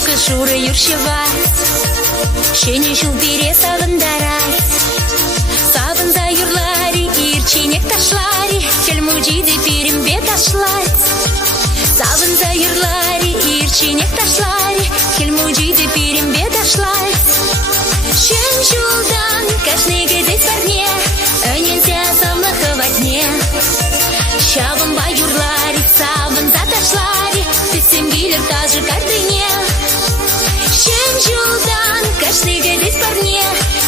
Лапка Шура юршевать, шене жыл бере савындарай. Савында юрлари, ирченек ташлари, келмуджиды перембе ташлать. Савында юрлари, ирченек ташлари, келмуджиды перембе ташлать. Шен жулдан, кашныгы дес парне, önензе самлыхы ватне. Шавын юрлари, савында ташлари, тысем гилер даже кардыне. Шен жулдан, кашныгы дес парне,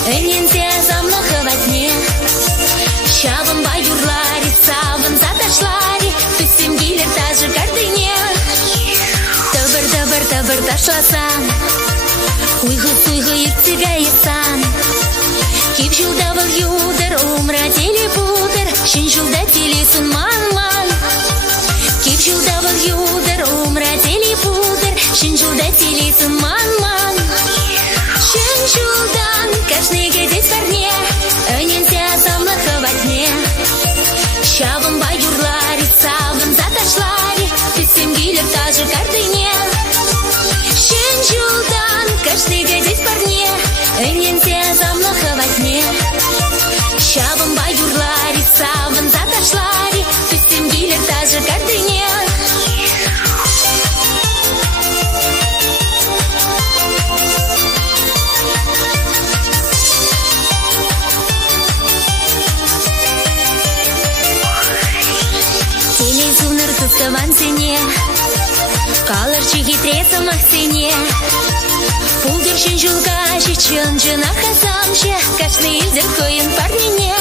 önензе самлыхы ватне. Шавын юрлари, савында ташлари, тысем гилер даже кардыне. Табыр ташласан, уйгы ирцыга ирсан. Кип жылдавыл юдыр, умра теле пудыр, шин жылда телесун ман-ман. Кип жылдавыл юдыр, умра теле пудыр, шин жылда телесун ман-ман. Шин жылдан кашныгы дес парне, önензе самлыхы ватне. Шавын юрлари, савында ташлари, тысем гилер даже кардыне. Шен жылдан кашныгы дес парне, önензе самлыхы ватне. Шавын юрлари, савында ташлари, тысем гилер даже кардыне. Телезуныр кыстыван сене, калыр чигитреса махсене. Пулдыр шин жылгаши, чын-чына хазамше, кашны илдер көйін парнине.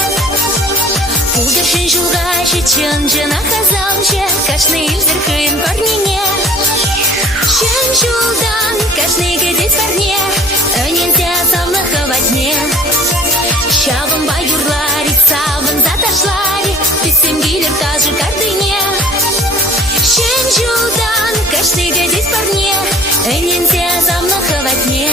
Пулдыр шин жылгаши, чын-чына хазамше, кашны илдер көйін парнине. Шын жылдан кашныгы дес парне, önензе самлыхы ватне. Шавын юрлари, савында ташлари, тысем гилер даже кардыне. Шен жылдан кашныгы дес парне, önензе самлыхы ватне.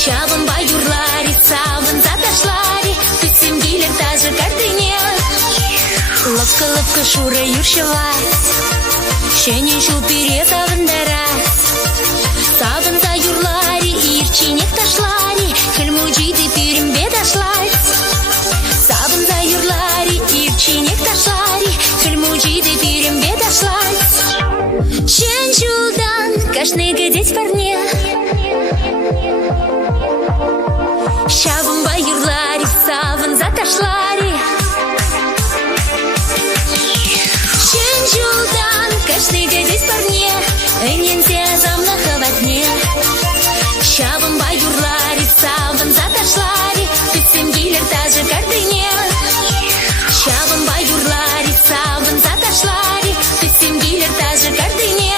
Шавын юрлари, савында ташлари, тысем гилер даже кардыне. Лапка Шура юршевать, шене жыл бере савындарай. Савында юрлари, ирченек ташлари, келмуджиды перембе ташлать. Савында юрлари, ирченек ташлари, келмуджиды перембе ташлать. Шен жылдан кашныгы дес парне, шавын юрлари, савында ташлари. Шен жылдан кашныгы дес парне, önензе самлыхы ватне. Шавын юрлари, савында ташлари, тысем гилер даже кардыне. Шавын юрлари, савында ташлари, тысем гилер даже кардыне.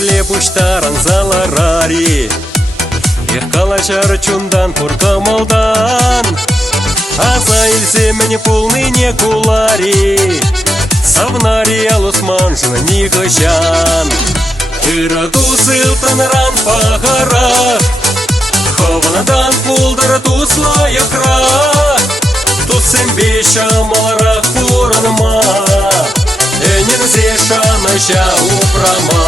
берле буштаран заларари. Эх, калачар чундан пуркамалдан, аза илсе мне полный не кулари. Савнари алусманжына нихащан, Ираду сылтанран пахара, Хованадан пулдара тусла якра. Тусем беша маларах пуранма, Энин зеша наща упрама.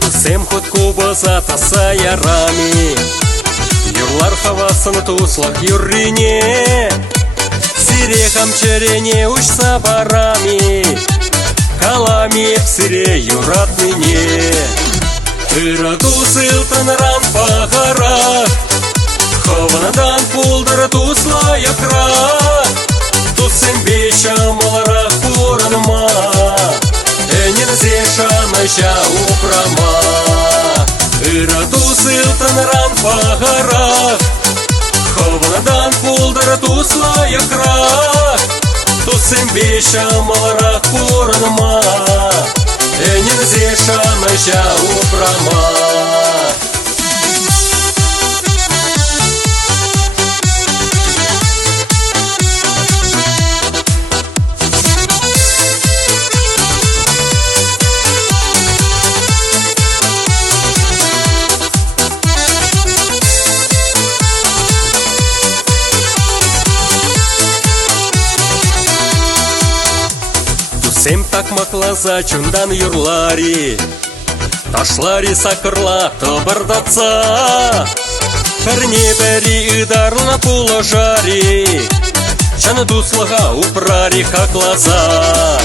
Тусем ход кубазата саярами, Юрлар хавасан туслах юррине, Сирехам черене уж сабарами, Калами псире юрат мне. Ираду сылтанран пахара, Хованадан пулдара тусла якра. Тусем беша маларах пуранма, Энин зеша наща упрама. Ираду сылтанран пахара, Хованадан пулдара тусла якра. Тусем беша маларах пуранма, Энин зеша наща упрама. Тусем такмаклаза чундан юрлари, Ташлари сакырла тыбырдатса, Пәрне бәри ыдарлы пуложари, Чаны туслыға упрари хаклаза.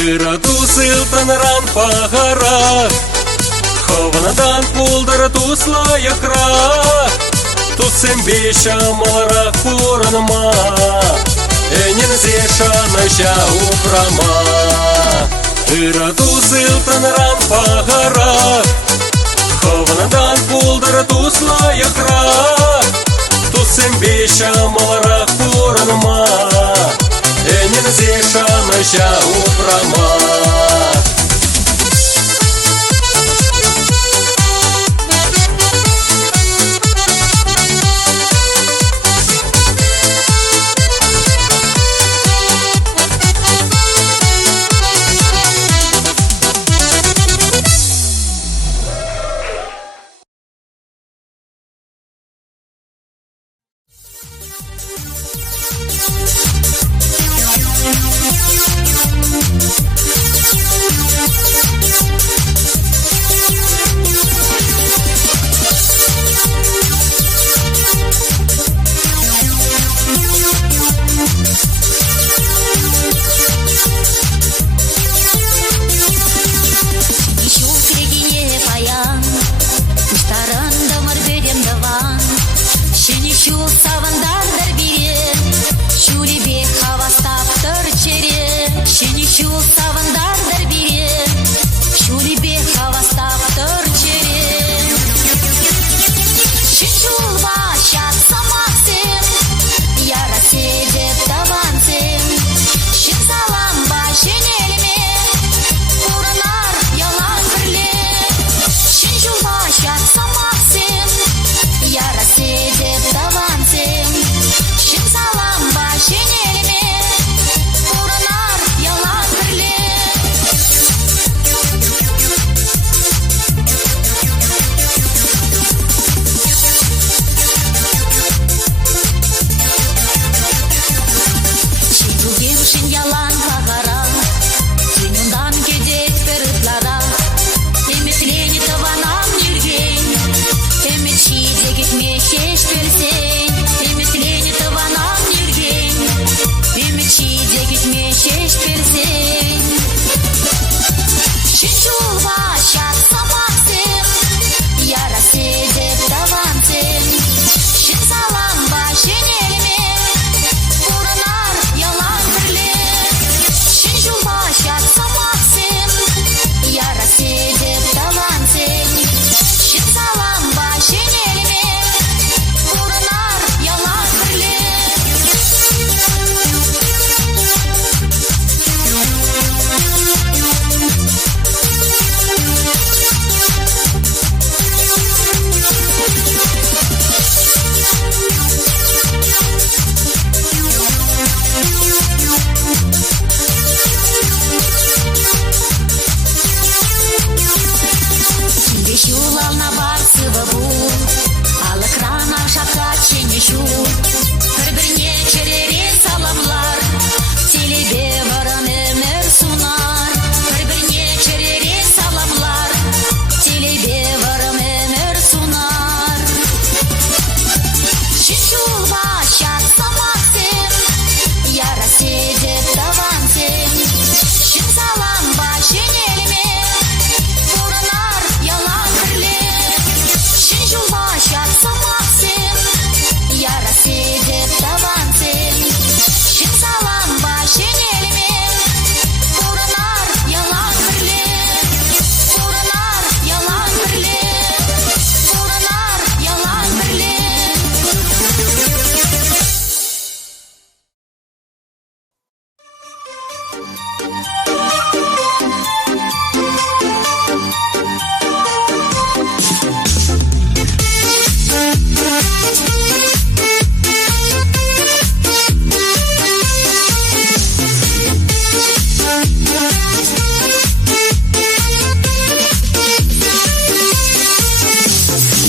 Ираду сылтанран пахара, Хованадан пулдара тусла якра. Тусем беша маларах пуранма, Энин зеша наща упрама. Ираду сылтанран пахара, Хованадан пулдара тусла якра. Тусем беша маларах пуранма, Энин зеша наща упрама.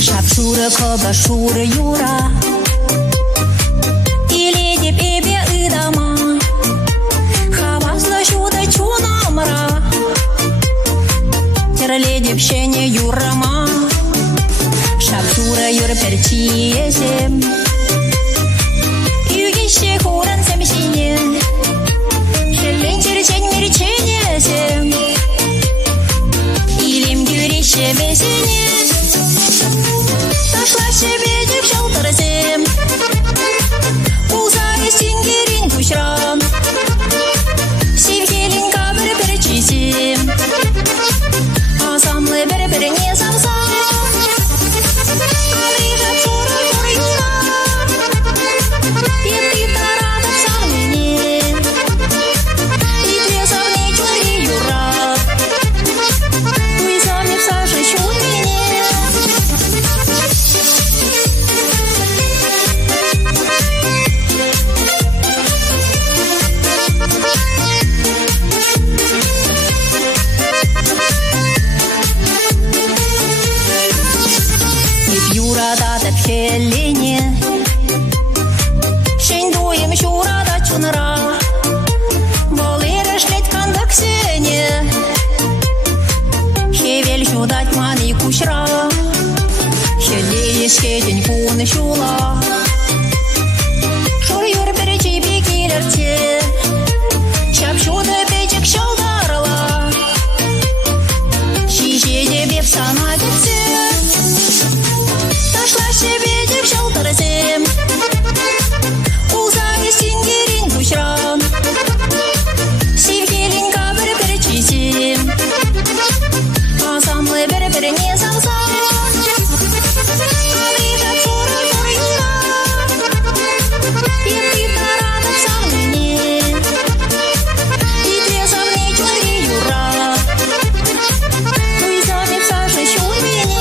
Шапшура, кобашура, юра, или деп эбе ыдама, хаваслы шуда чунамра, терле деп шене юрама. Шапшура юр перчиесем, югище хуран семсине, шелен черчен мерченесем, илим гюрище бесене. Нашла себе девчонка зем, узай сингерин кушрам, сивгелинка бір-бір чизем, азамлы бір-бір не замзам. Алижап шура юра, епти таратып сал менен, итрезав не чури юра, уйзамеп сажы шут менен. Юрада пхеллене, шендуем шурада чунра, болереш леткан баксене, хевел жудать мани кушра, хеллеес хедень куны шула, шур юр беречи бекилерте, шап шуды бечек шалдарла, шишеде беп сана бетсе. Нашла себе девчонка зем, узай сингерин кушрам, сивгелинка бір-бір чизем, азамлы бір-бір не замзам. Алижап шура юра, епти таратып сал менен, итрезав не чури юра, уйзамеп сажы шут менен.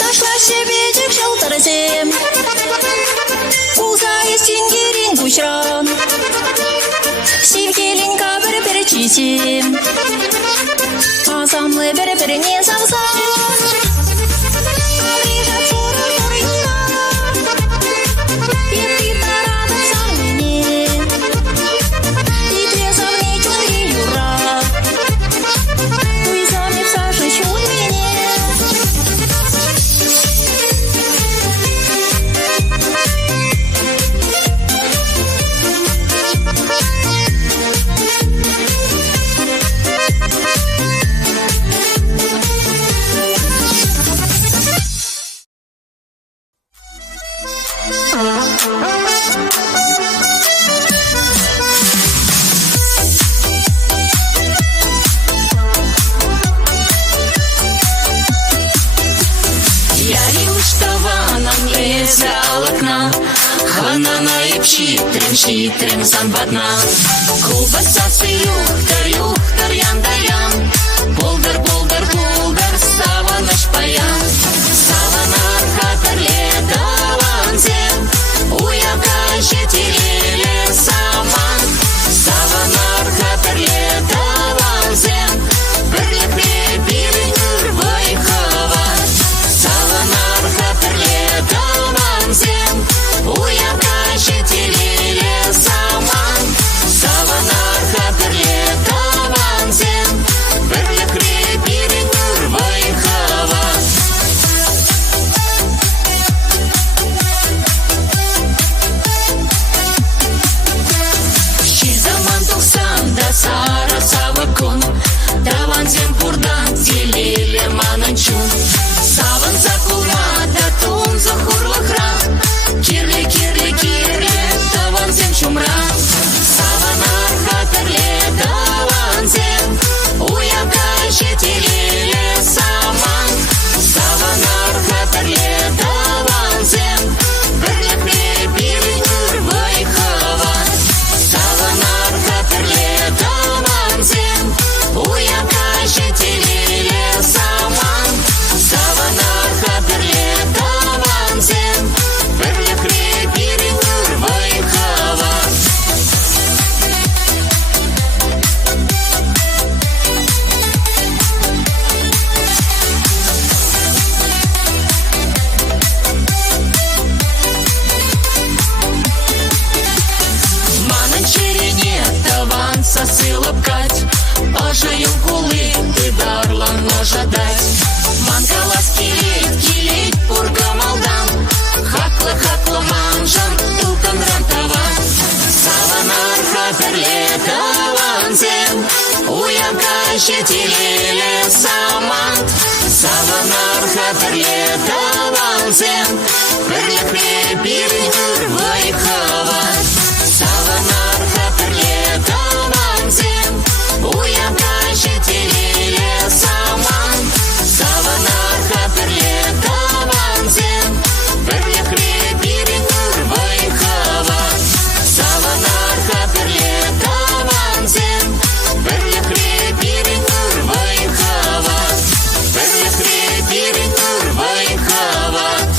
Нашла себе девчонка зем, узай сингерин кушрам, сивгелинка бір-бір чизем, азамлы бір-бір не замзам. Алижап шура юра, епти таратып сал менен, итрезав не чури юра, уйзамеп сажы шут менен. Шитрин санбатна, кубасасы юхтар яндаям, болдыр саваныш паян, саванар хатырле таванзем, уяка жетелеле саман, саванар хатырле таванзем, бірлікте бірін үрбай хаван, саванар хатырле таванзем, уяка жетелеле саман, саванар хатырле таванзем, бірлікте черене таван сосылып кать, ожеюн кулы дыдарлан ожадать. Мангалас килит пурга малдан, хаклы манжан тулкан рантаван. Саванар хатерле таванзен, уявка щетилеле самант. Саванар хатерле таванзен, перлехле биргур вайхават. Саванар хатерле таванзен, уявка щетилеле самант. Саванар хатерле таванзен, перлехле биргур вайхават. Саванар хатерле таванзен, перлехле биргур вайхават. Перлехле биргур вайхават.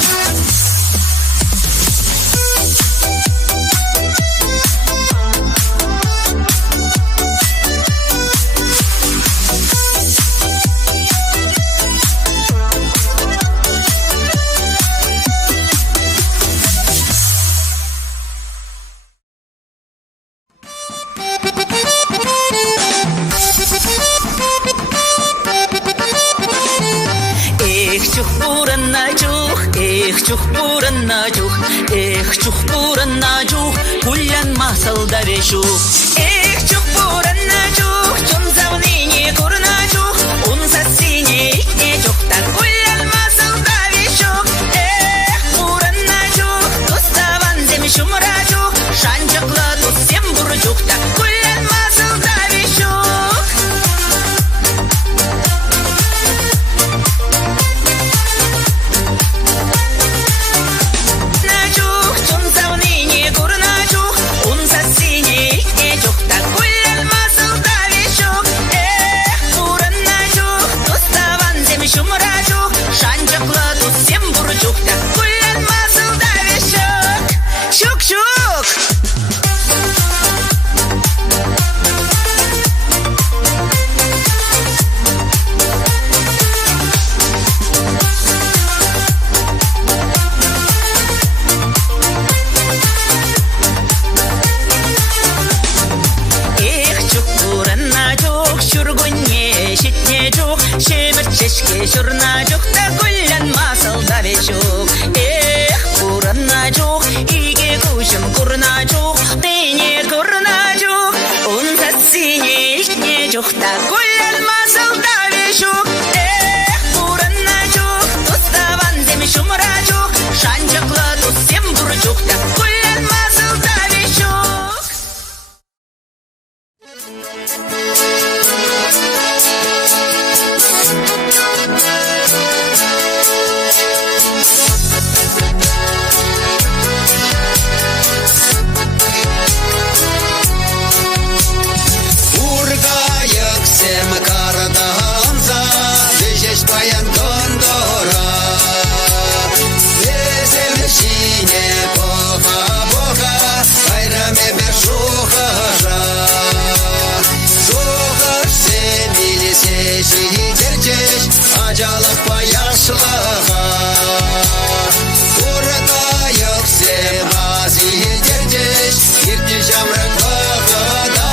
Чух пурана чух, кулян масалда вешух. Чух пурана чух, чун завнине курна чух, он сосине не чух, так кулян масалда вешух. Пурана чух, туставан зем шумра чух, шанчакла тут всем бурчух, так кулян масалда вешух. Шешке шурна жук та кулян масалда вешук. Пурана жук, иге кушым курна жук, тене курна жук, он сосине ишне жук та кулян масалда вешук. Пурана жук, туставан зем шумра жук, шанчакла тут всем бурчук, та кулян масалда вешук. Acalıq yaşlığa Burada yok sevası gerçeş Girdi şamrak vaqada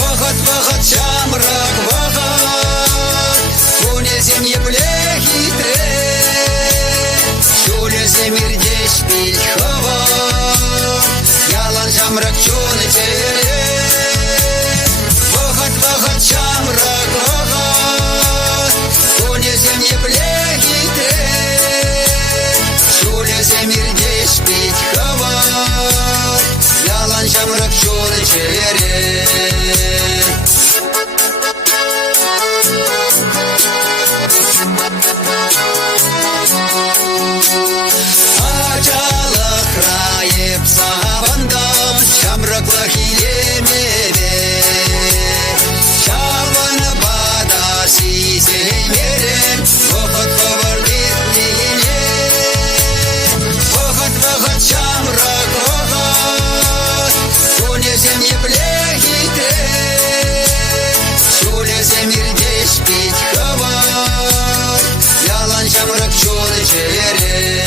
Vaqt şamrak vaqat Kulesem yeplek hitre Şulesem irdeş bil hava Yalan şamrak çonu çere Vaqt şamrak vaqat Kulesem yeplek hitre Şulesem irdeş bil hava Yalan şamrak çonu çere Acalıq rayip savandam Şamrakla hilemede Şabanı bada sizeymerem Vaqt var bitmeyine Vaqt şamrak vaqat Şulesem yeplek hitre Şulesem irdeş bit havat Yalan şamrak çolu çevire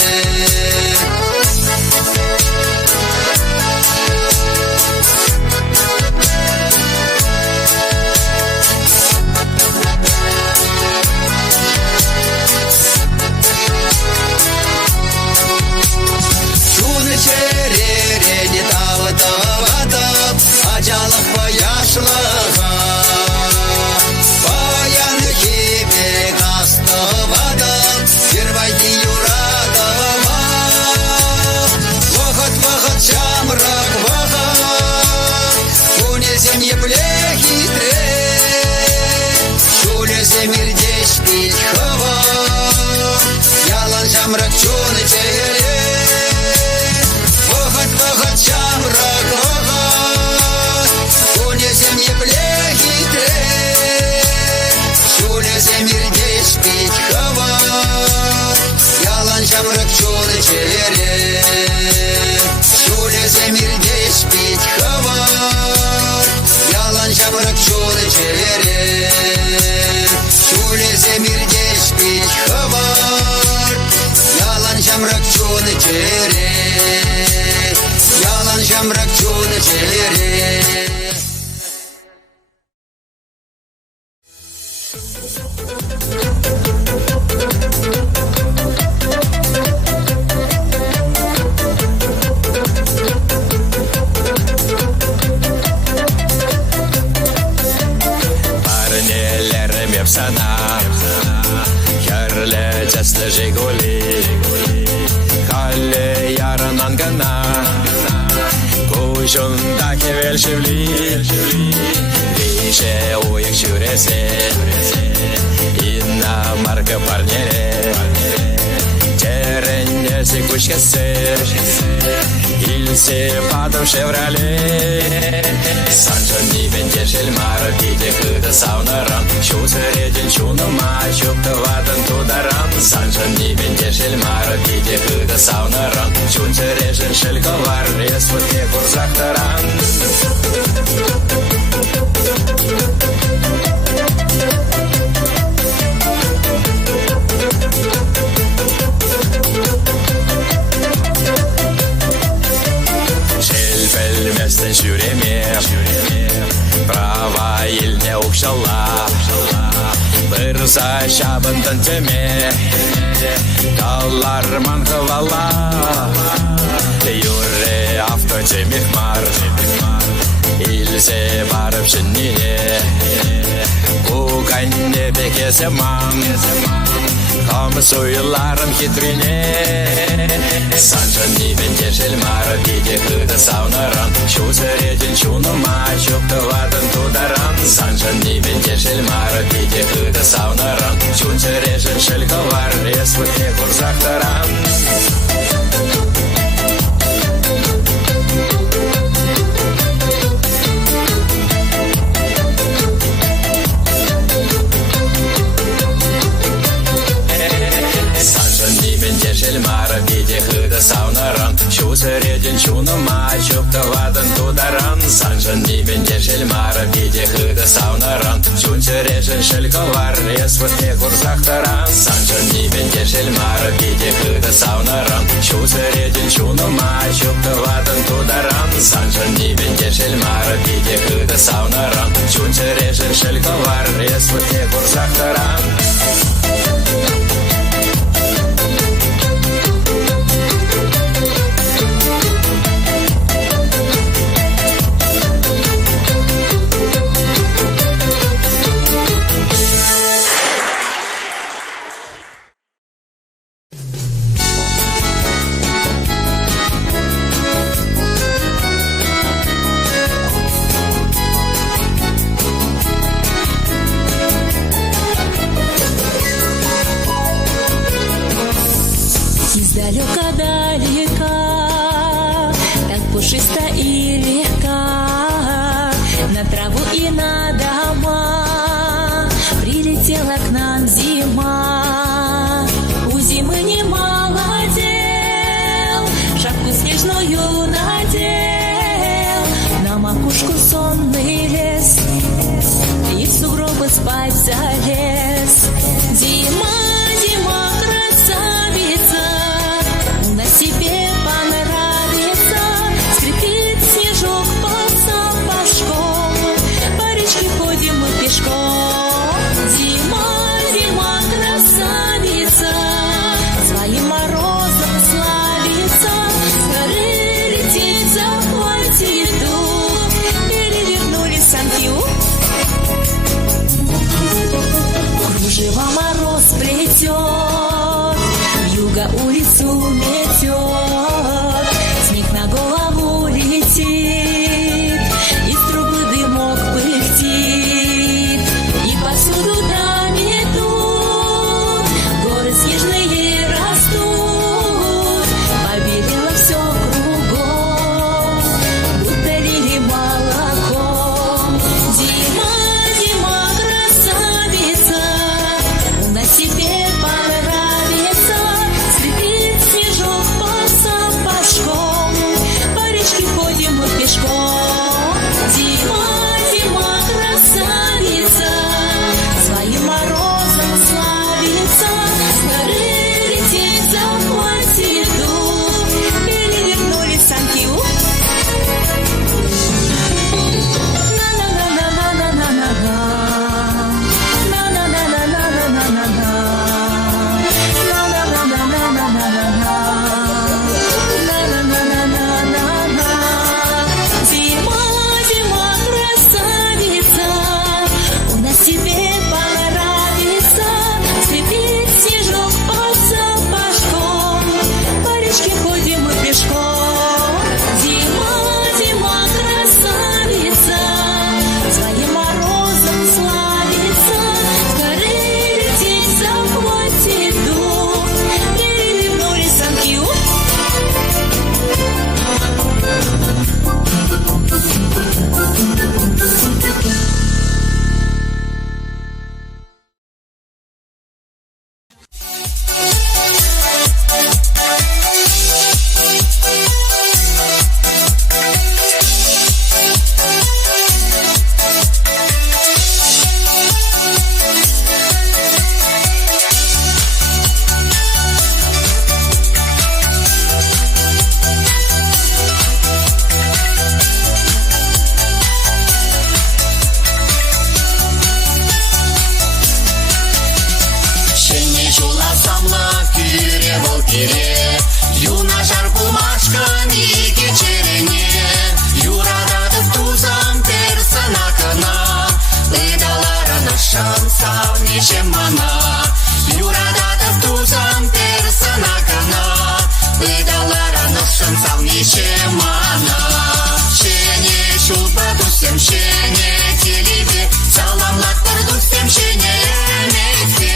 çamrak çunu çeyre Vahat vahat çamrak vahat Унесем еплехи tre Şulesem irde spit havat Yalan çamrak çunu çeyre Şulesem irde spit havat Yalan çamrak çunu çeyre Şulesem irde spit havat Yalan çamrak çunu çeyre Yalan çamrak çunu çeyre Парнелерім еп сана Ярлы жаслы жигули Халле ярынан гана Кушунда кевел шевли Више уйық жүресе Инна марка парнеле Тереннесі күшкесі Илсе падым шевроле Санжан нибен дешел мар Биде кыда саунаран Шу средин чунума Чупты ватын тударан Санжан нибен дешел мар Биде кыда саунаран Чун средин шельковар Респутке курзактаран Білместен жүреме Права еліне оқшала Бірза шабындан теме Таларман қывала Юре авто темехмар Илсе барып шыннене Уқанне бекесе мам Қамыс ойларым хитрине Санжан нибен дешел мар Биде кыда саунаран Шу средин чунума Чупты ватын тударан Санжан нибен дешел мар Биде кыда саунаран Чун средин шельковар Респутке курзактаран Дешел мара биде хыда саунаран Шу средин чунума Чупты ватын тударан Санжан нибен дешел мара биде хыда саунаран Чун средин шельковар Респутке курзактаран Санжан нибен дешел мара биде хыда саунаран Шу средин чунума Чупты ватын тударан Санжан нибен дешел мара биде хыда саунаран Чун средин шельковар Респутке курзактаран семшене телебе, саламлаттырдық семшене мекте.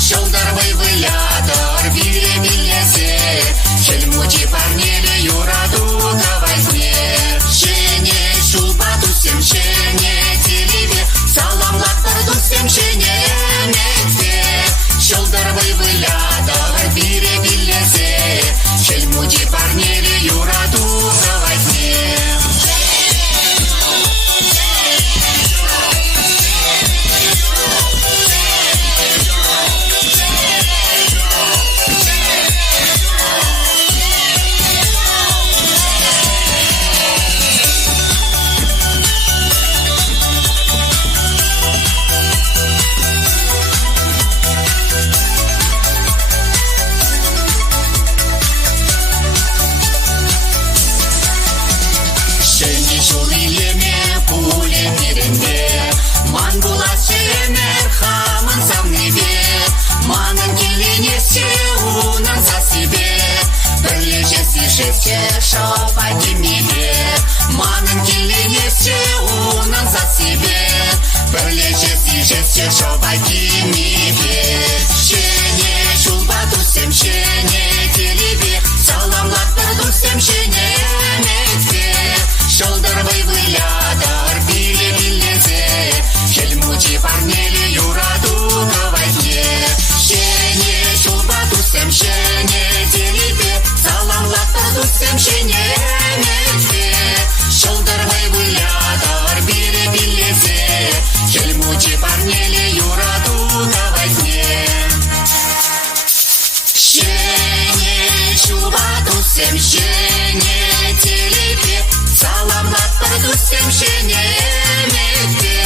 Шылдырбай вылядыр бире билесе, келмучи парнеле юраду давайсне. Шене шулбату семшене телебе, саламлаттырдық семшене мекте. Шылдырбай вылядыр бире билесе, келмучи парнеле юраду давайсне. Ман булат шемер хамын сам небе, манын келенесе унын за себе. Бірлежесі жесе шауфа кемебе, манын келенесе унын за себе. Бірлежесі жесе шауфа кемебе. Шене шулбату семшене телебе, саламлаттырду семшене мекте. Шылдырбай вылядар биле билезе, келмучи парнеле юраду давайсне. Шене шулбату семшене телебе, саламлаттырду семшене мекте. Шылдырбай вылядар биле билезе, келмучи парнеле юраду давайсне. Шене шулбату семшене телебе, саламлаттырду семшене мекте.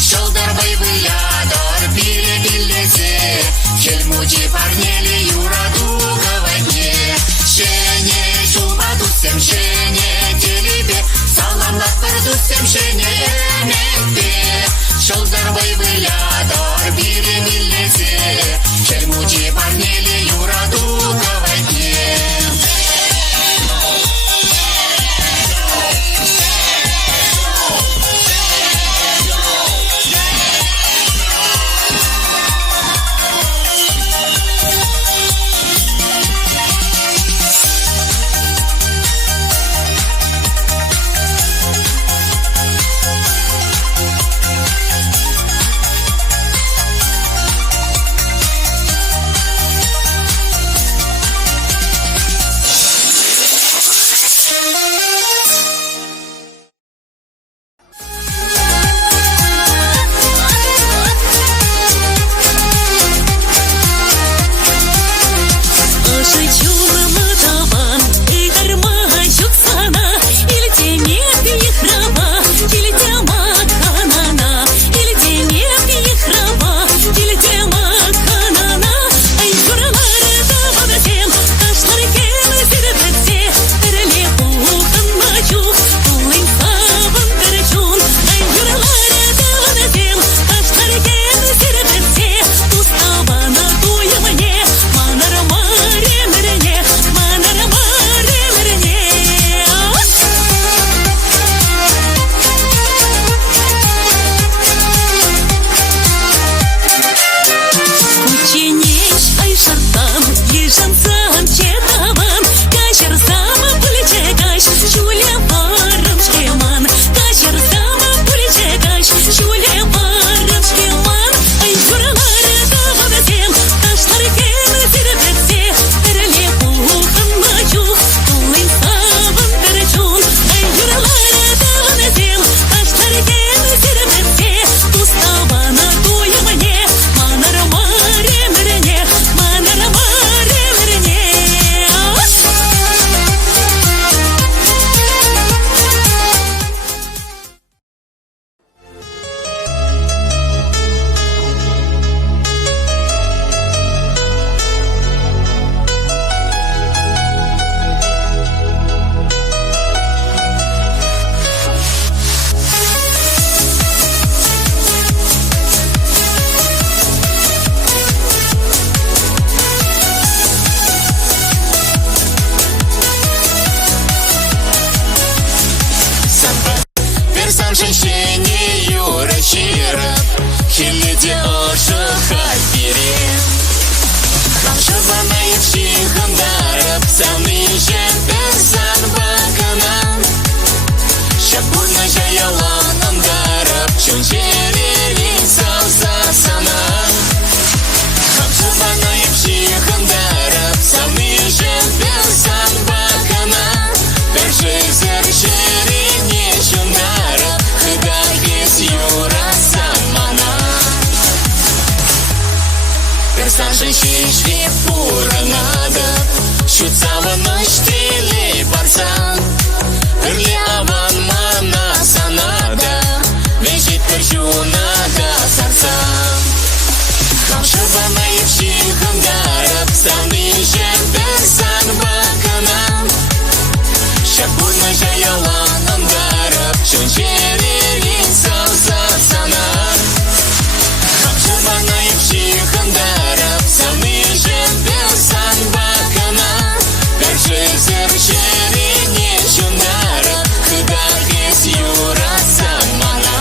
Шылдырбай вылядар бире билесе, келмучи парнеле юраду давайсне. Шене шулбату семшене телебе, саламлаттырду семшене мекте. Шылдырбай вылядар бире билесе, келмучи парнеле юраду давайсне. персан женщине юра чирап, хилиде ошухать берет. Хамшабана евчихам дараб, самый же персан баканам. Шабудна жаяланам дараб, чунчерери салса санам. Хамшабана евчихам дараб, самый же персан баканам. Перши зерчери не чундараб, хыдагис юра самана. Персан женщишки пура надо, шутсава ночь стрели барсан. Перли аван мана санада, вещит перчунага сарсан. Хамшабана евчихам дараб, самый же персан баканам. Шабудна жаяланам дараб, чунчерери салса санам. Хамшабана евчихам дараб, самый же персан баканам. Перши зерчери не чундараб, хыдагис юра самана.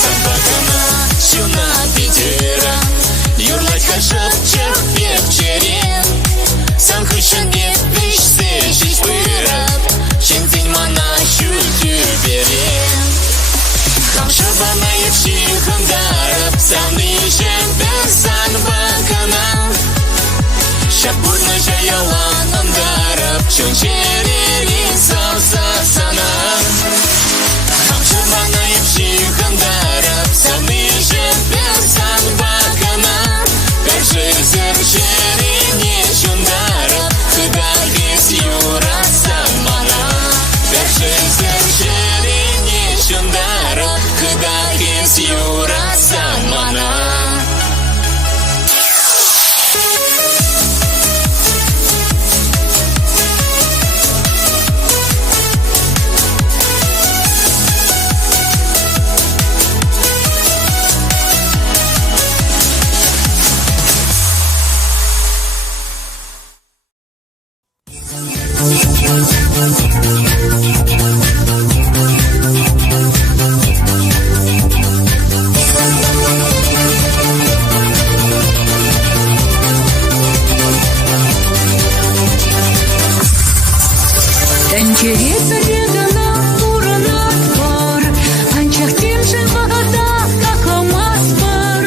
Самбакана чуна питера, юрлать хашап чах певчерен. Сам хышан бет вишсе жить пырап, чинтень мана чультю берен. Хамшабана евчихам дараб, самый же персан баканам. Шабудна жаяланам дараб, чунчерери салса санам. Хамшабана евчихам дараб, самый же персан баканам. Перши зерчери не чундараб, хыдагис юра самана. Перши зерчери не чундараб, хыдагис юра самана. Танчерица бегана, уранат пар, анчах тем же вода, как омаспар.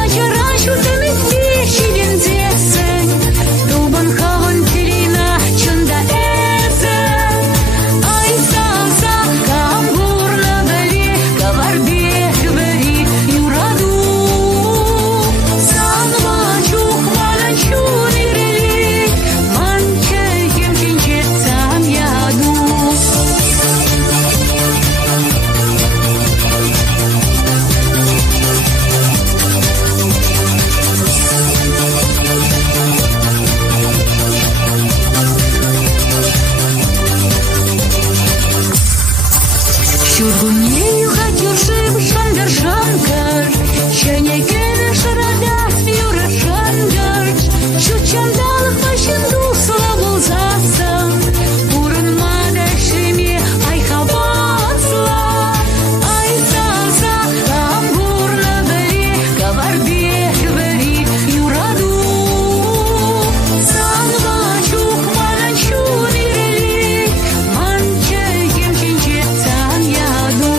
Ачаранчу темести чилин десень, тубан хаван телина чунда эзен. Ай салса, камбур на дали, каварбе хвери юраду. Санвачу хваланчу нирели, манче кем чинче сам яду. Шургунею хатюршим шандер-шангар, чанекене шарадас юра-шангар. Чучандалых пащенду славу засам, урын мадашиме ай хавасла. Ай салса, камбур на дали, каварбе хвери юраду. Санвачу хваланчу нирели, манче кем чинче сам яду.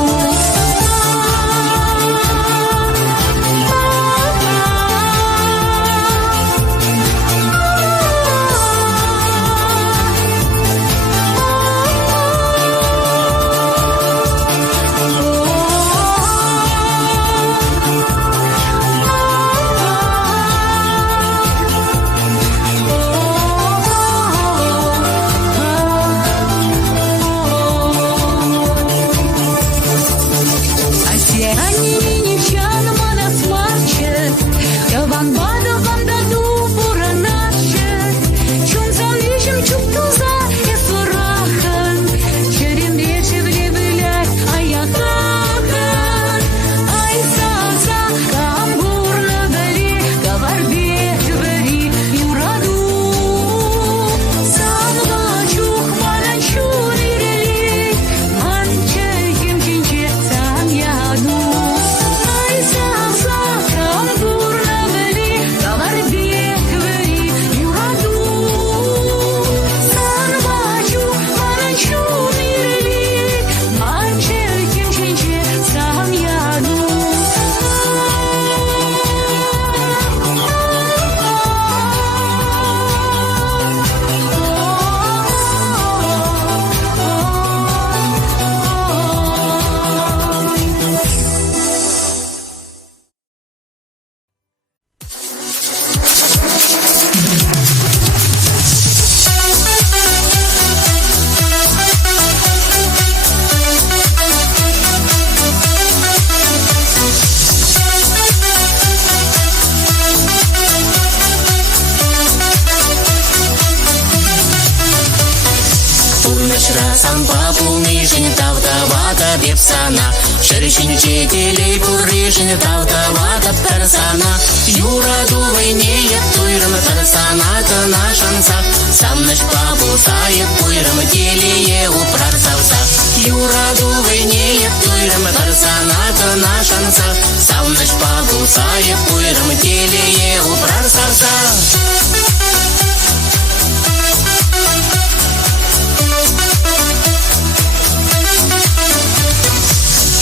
Сан папу мишень тавтавата бепсана Шершин четелей пуришин тавтавата персана Юра дувай не ептуйрам персаната на шанса Сам наш папу сает пуйрам телее упрарсавса Юра дувай не ептуйрам персаната на шанса Сам наш папу сает пуйрам телее упрарсавса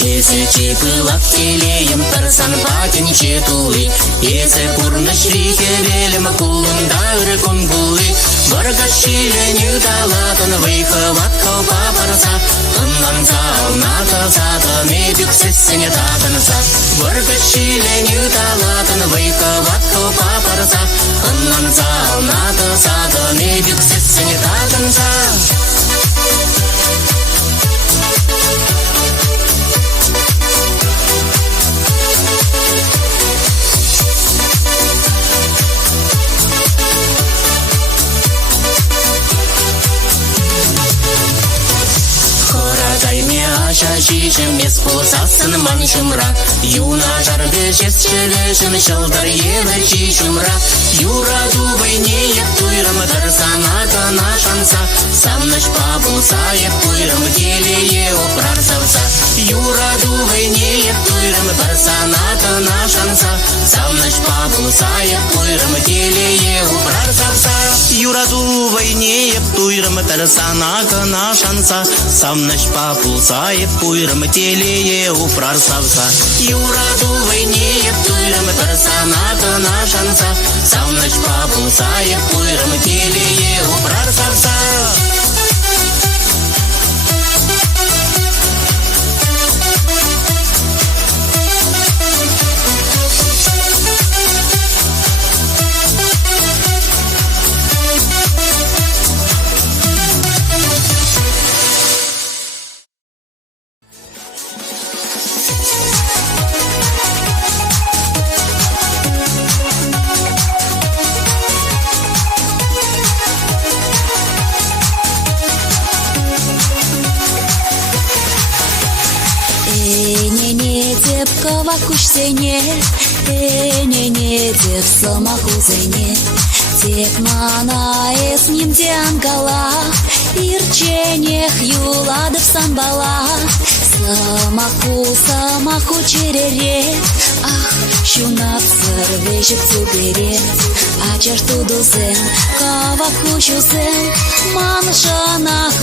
Если чипы лаптелеем персан патин четуи Если пурна шрихе велем кулундар кунгуи Баргашиле не далатан выховат копа парса Аннан зал ната зата медик сессене татанса Баргашиле не далатан выховат копа парса Аннан зал ната зата медик сессене татанса Шашишем без пусасан маншумра Юна жарбе шесчелешем шалдар евречи шумра Юра дубай не ептуйрам дарсаната на шанса Сам наш папу саеп пуйрам телее упрарсавса Юра дубай не ептуйрам дарсаната на шанса Сам наш папу саеп пуйрам телее упрарсавса Юра дубай не ептуйрам дарсаната на шанса Сам наш папу саеп пуйрам телее упрарсавса Юра дувай не ептуйрам персаната на шанса Сам наш папу саеп пуйрам телее упрарсавса Кава кушсене, не деп самахузене. Тек мана эсним тянгала, ирченех юладов самбала. Самаху черере, ах, шунап сырвежик цубере. Ачар тудузен, кава кушусен, маншонах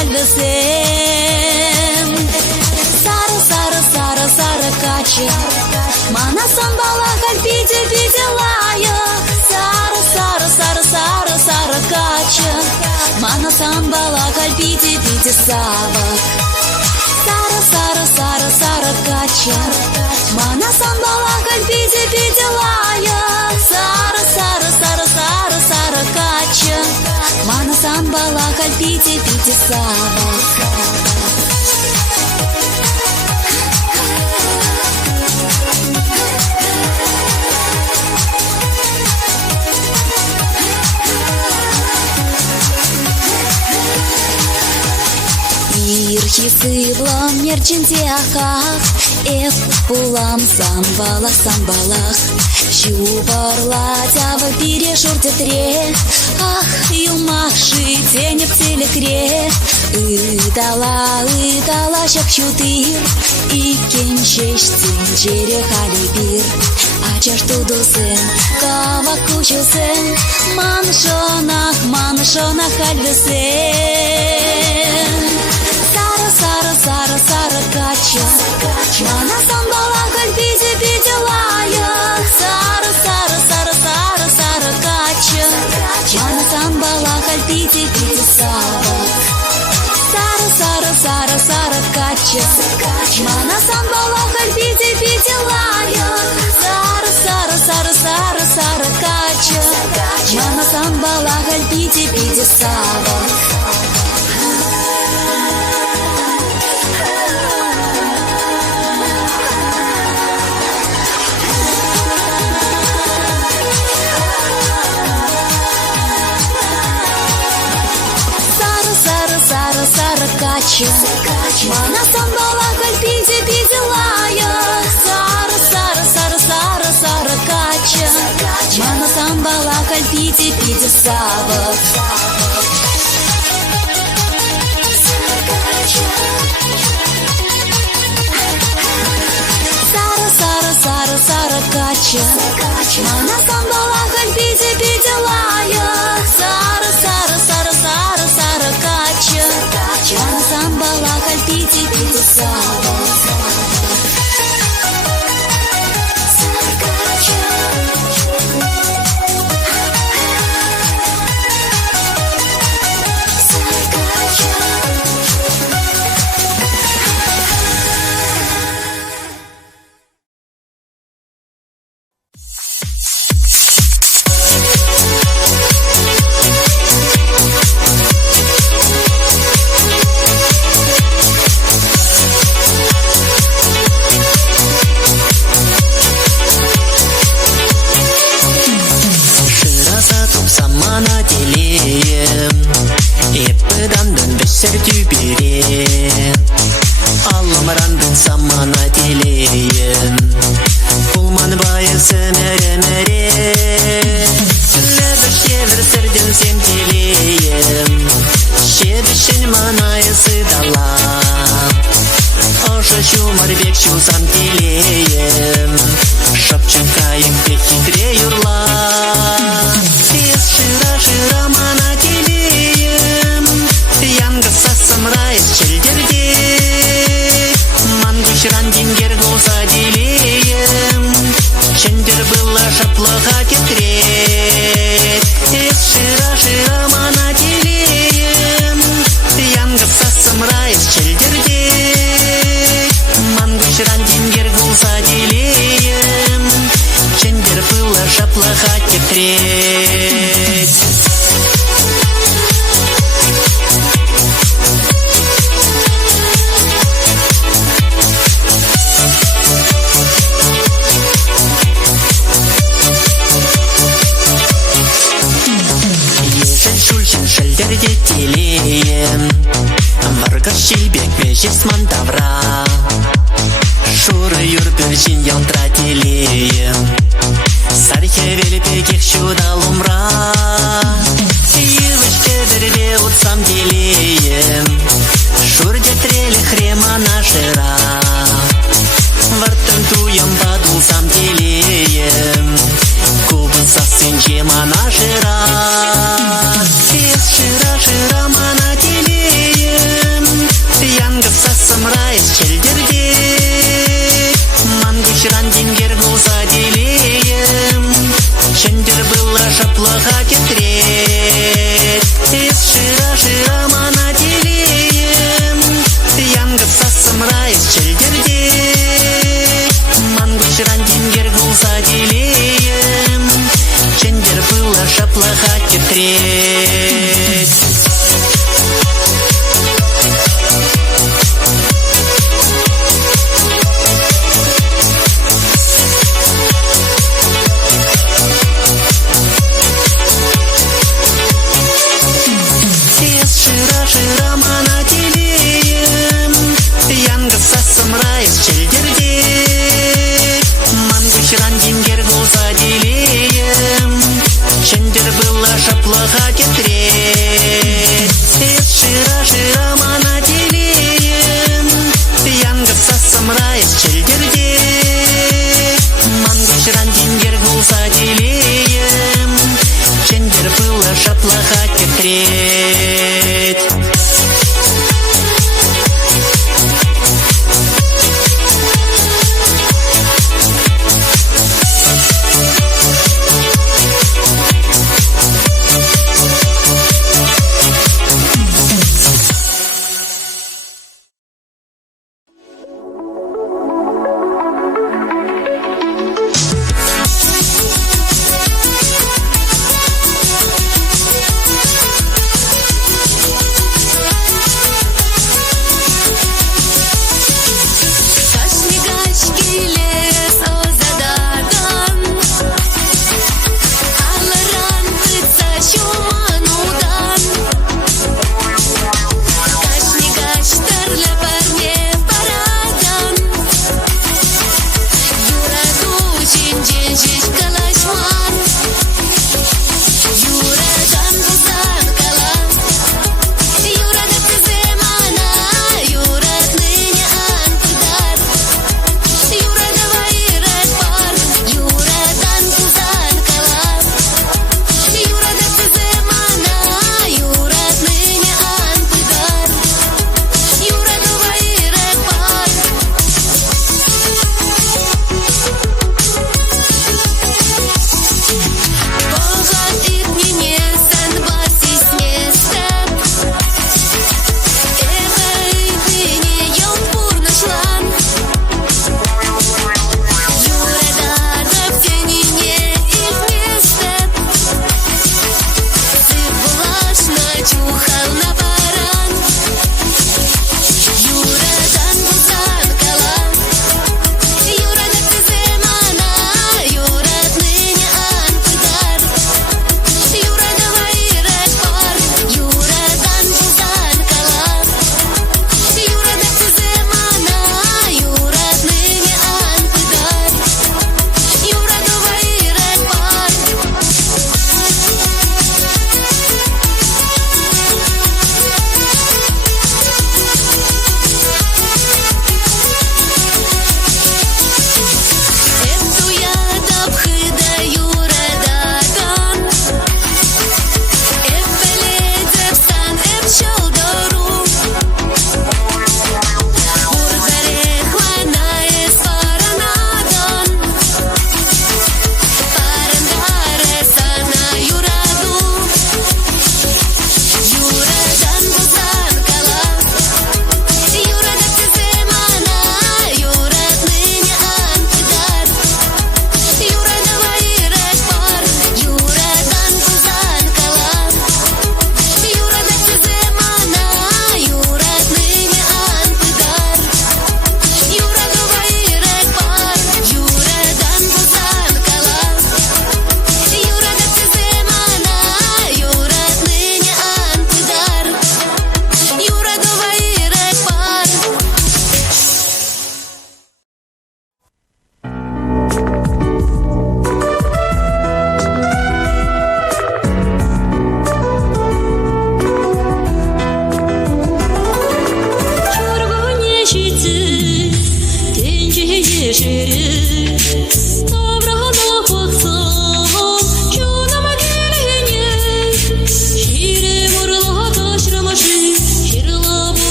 альвесен. Сара кача, мана самбала кальпите лая. Сара кача, мана самбала кальпите сава. Сара кача, мана самбала кальпите лая. Сара кача, мана самбала кальпите сава. Ирхисыблам мерчинтиахах, эф пулам самбалах. Щубарла тява перешуртетре, ах, юмахши тени в телекре. Идала шакшутыр, и кенчеш тинчере халибир. Ачар тудусен, кава кучусен, маншонах альвесен. Сара кача, мана самбала кальпите лая. Сара кача, мана самбала кальпите сава. Сара кача, мана самбала кальпите лая. Сара кача, мана самбала кальпите сава. кача, мана самбала кальпиде пиделая. Сара, сара, сара, сара, сара кача, мана самбала кальпиде пиде сава. Сара, сара, сара, сара кача, мана самбала кальпиде пиделая. Сара, сара, сара, сара, сара кача, мана самбала кальпиде пиде сава. Алламрандын самана телейін Пулман байысы мәре-мәре Ләбіш елір сірден сем телейін Шебішін манайысы дала Ошы шумар бек шусам телейін Шапчын кайын бек хитре юрла Ес шыра-шыра мана телейін Янгы сасым райыз челдерде Мангушран дингер голса делеем Чендер была шаплыға кетрет Ес шыра-шыра мана телеем Янгы сасым райыз челдерде Мангушран дингер голса делеем Чендер была шаплыға кетрет Шелдерде телеем Марга шилбек вешес мандавра Шуры юрпер жин янтра телеем Сархе велипекех шудал умра Ивышке берде утсам телеем Шурде трели хрема нашера Вартын туем падулсам телеем Кубын сасын жема нашера Шыра-шыра мана телеем Янгы сасым райыз челдерде Мангушран дингер голса делеем Чендер была шаплыға кетрет Шыра-шыра мана телеем Янгы сасым райыз челдерде Мангушран дингер голса делеем Чендер была шаплыға кетрет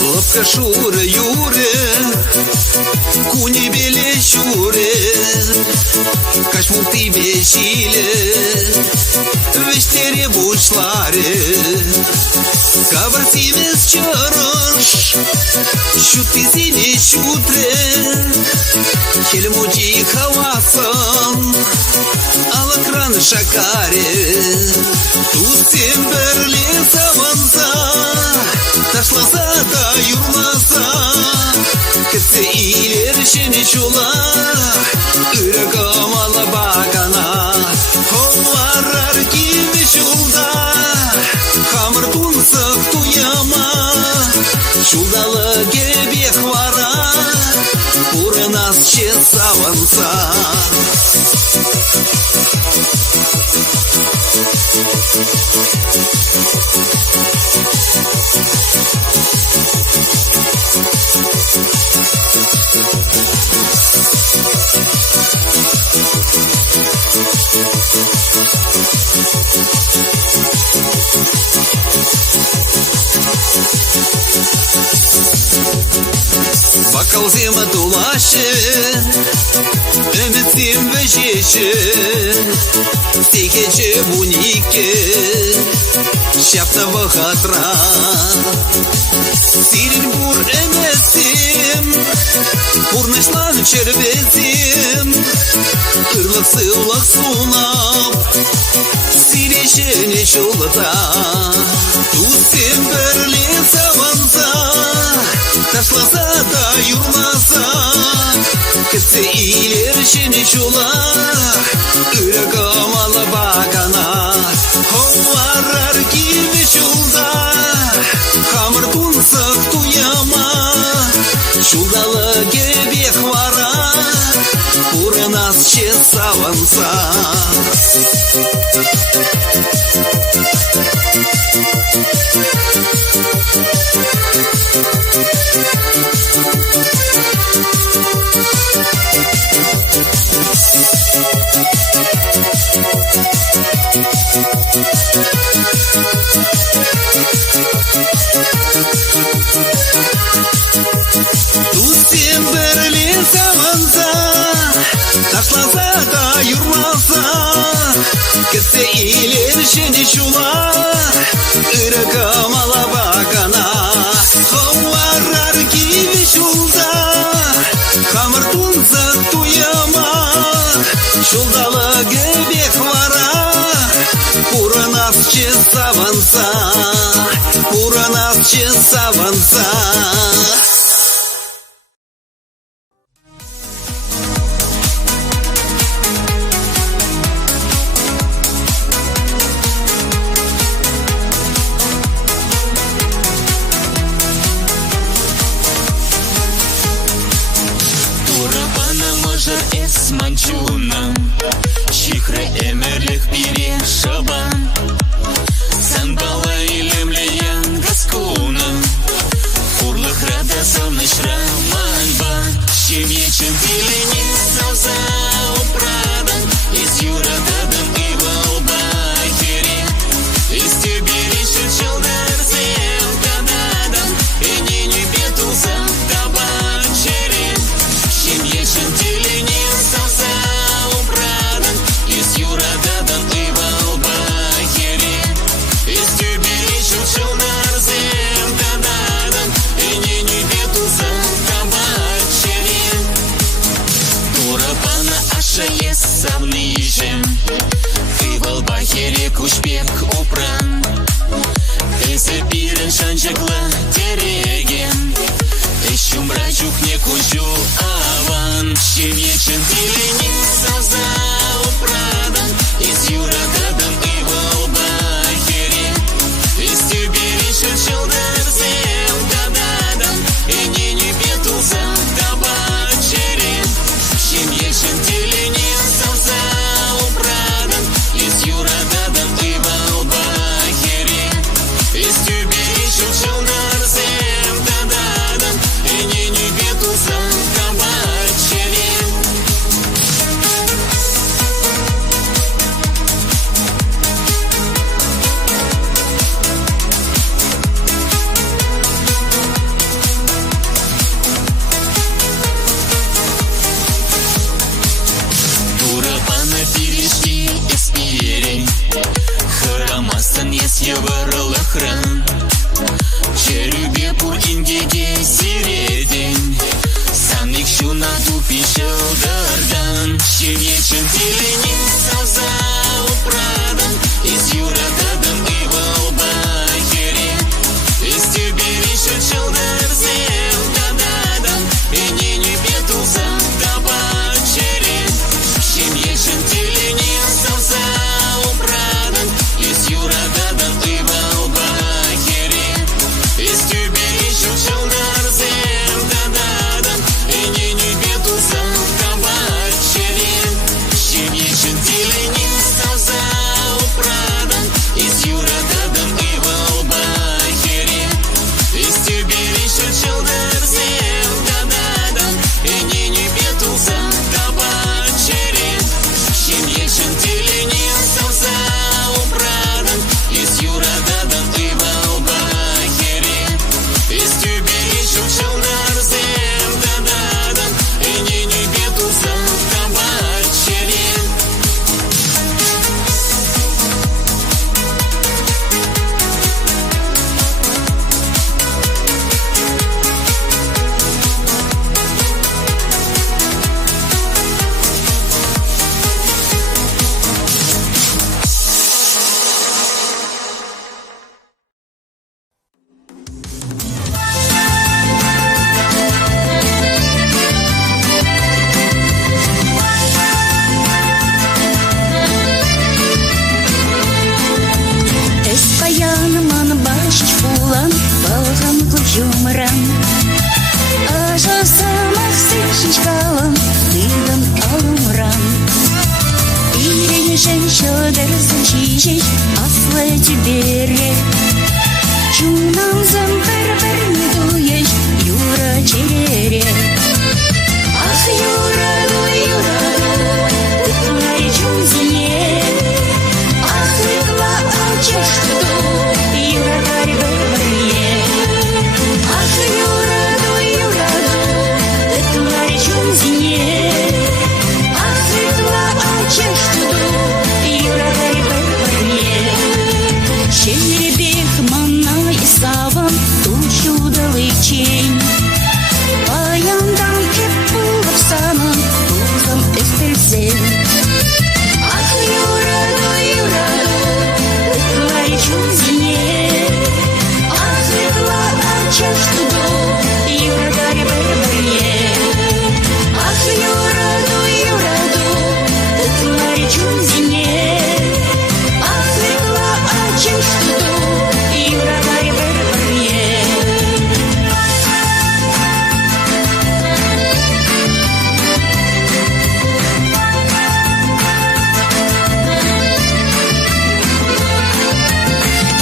Лапка Шура Юре, куни беле щуре, кашмулти бешиле, вештере бушларе, кабарсимес чорош, щути зине щутре, хельмучи хавасан, алакран шакаре, тустен берле саванса, ташласа да юрмаса, кetse ilerişini çula, ırgım alabagana, hovarar gibi şulda, hamır tunsak tuyama, şuldalı gebek vara, uranaz çet savansa. Bakalzım dolaşır Ümitim ve şişir Стихече bunike Şapta bakatra Сирин бур эмесим Бурнышлан червезим Ырлық сылық сунап Сирешене чулыта Тусем бірле саванса Ташласа да юрласа Кітсе илершене чулар Үрігім алы бақана Хоуарар киме чулда Хамыр тунсық туяма Чулдалы кебек вара Урынас чес саванса Тусем бірле саванса Ташласа да юрласа Кітсе илершене чулар Үрігім алы бақана Хоуарар киме чулда Хамыр тунсық туяма Чулдалы кебек вара Урынас чес саванса Урынас чес саванса Эс манчуна Чихры эмерлих пире шабан Санбала илемлиян гаскуна Хурлых рада самнышра манба Щемечен тилени савза упрадан Из юрададам и волбахере Из тюбери шучелдар зем кададан И не бетулза табачере Щемечен тилени Савнижем Ты в Албахере кушпек упран Ты сепирен шанчакла тереген Ты шумра чухне кужу аван Щемечен тилени савза упрадан Из юрададам и в Албахере Из тюбери шучелдар зем кададан И не бетулза табачере Щемечен тилени шешен шодырсын шишеш аслы жібере Чунамзым бір-бірні дуеш юра черере Ах, юраду, юраду, ытлай чунзине Ах, ытла ачештуду, юрадарь бір-бірне Ах, юраду, юраду, ытлай чунзине Ах, ытла ачештуду, юрадарь бір-бірне Шеребек мана исавам тучудалы чень Баяндан кеп булып санын тузым өстелсен Ах, юраду, юраду, ытлай чунзине Ах, ытла ачештуду, юрадарь бір-бірне Ах, юраду, юраду, ытлай чунзине Ах, ытла ачештуду, юрадарь бір-бірне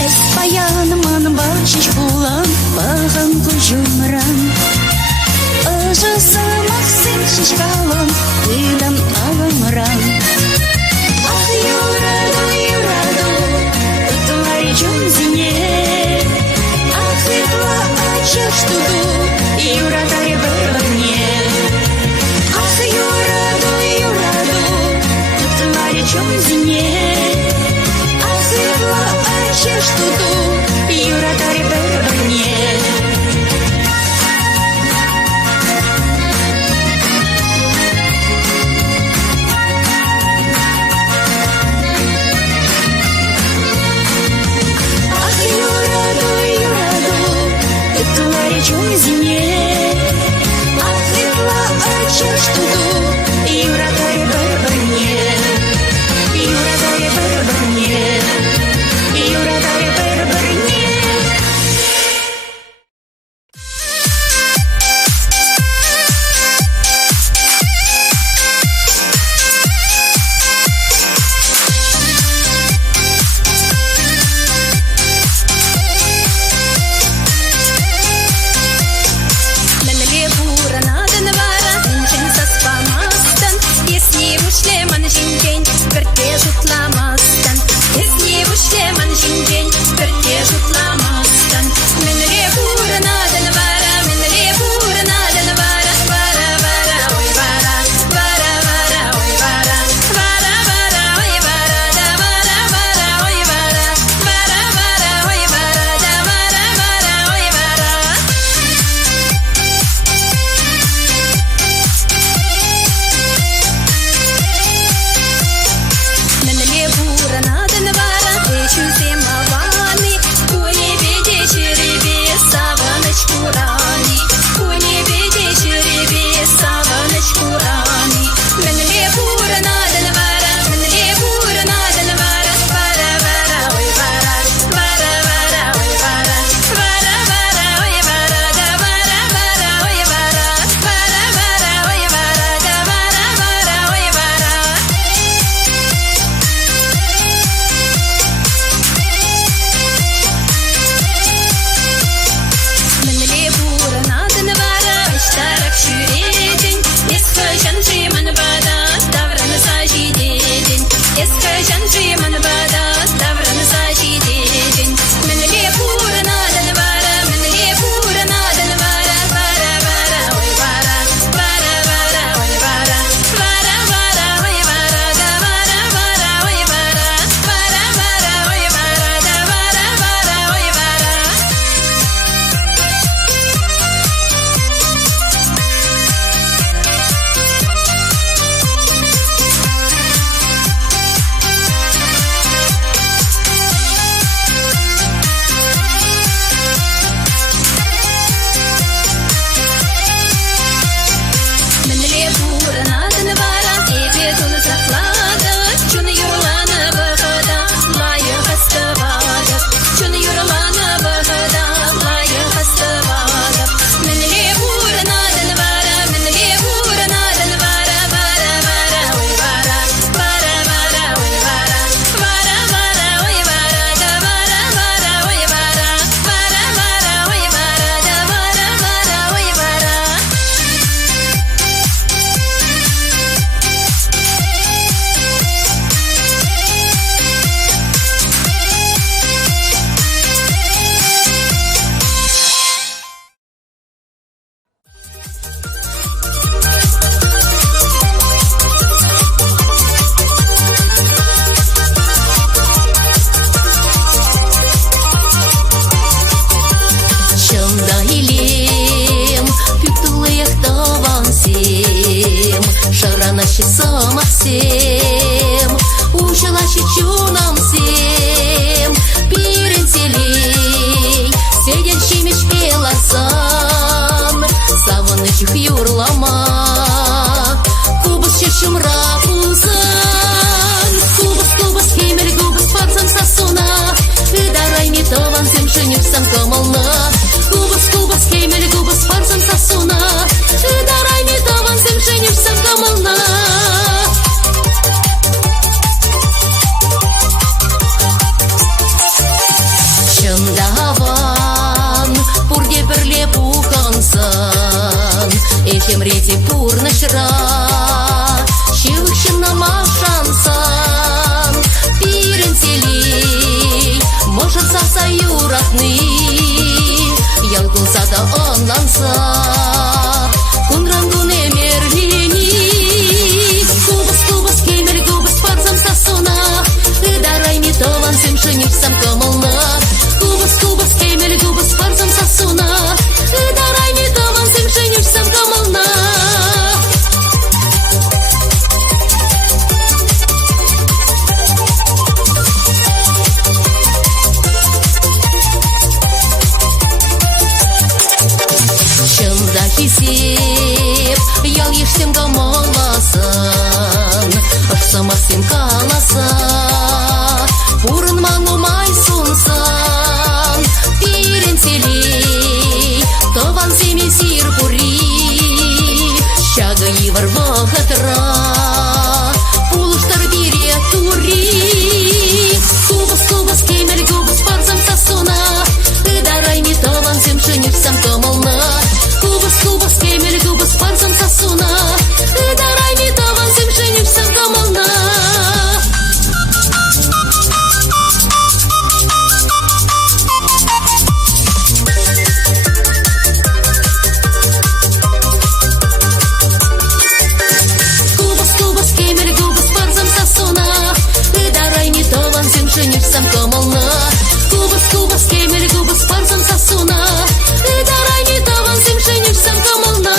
Эс баяныман башыш булам, бағам күжумран Ыжысымақ сен шишкалым, ыдам алымран Ах, юраду, юраду, ытлай чунзине Ах, ытла ачештуду, юрадарь бір-бірне Ах, юраду, юраду, ытлай чунзине Ах, ытла ачештуду, юрадарь бір-бірне Училаще самасем, училаще чунам сем, пиренселей, седящими шпеласан, савынычих юрлама, кубас чешим рапузан, кубас кемер, кубас парзам сасуна, дарай ми таван тем женюсам камална, кубас кемер, кубас парзам сасуна, дарай ми таван тем женюсам камална. Чындаван пурге бірле пухансан, эхем рети пурнышра, шивықшын намашансан, пиренселей, может саса юратны, ялгулса да онланса, кунрангун эмерлени, кубас кемер, кубас парзам сасуна, дарай ми таван сем женюсам камална. Кубас кемер, кубас парзам сасуна, дарай ми таван сем женюсам камална. Чында хисеп, ял ештем камаласан, ышсамасем каласа, пурын манумай сунсан, пиренселей, таван семи сир пури, щага ивар вахатра, пулуштар бире тури, кубас кемер, кубас парзам сасуна, дарай ми таван сем женюсам камална, кубас кемер, кубас парзам сасуна, дарай ми таван сем женюсам камална. Кубас кемер, кубас парзам сасуна, дарай ми таван сем женюсам камална, кубас кемер, кубас парзам сасуна, дарай ми таван сем женюсам камална.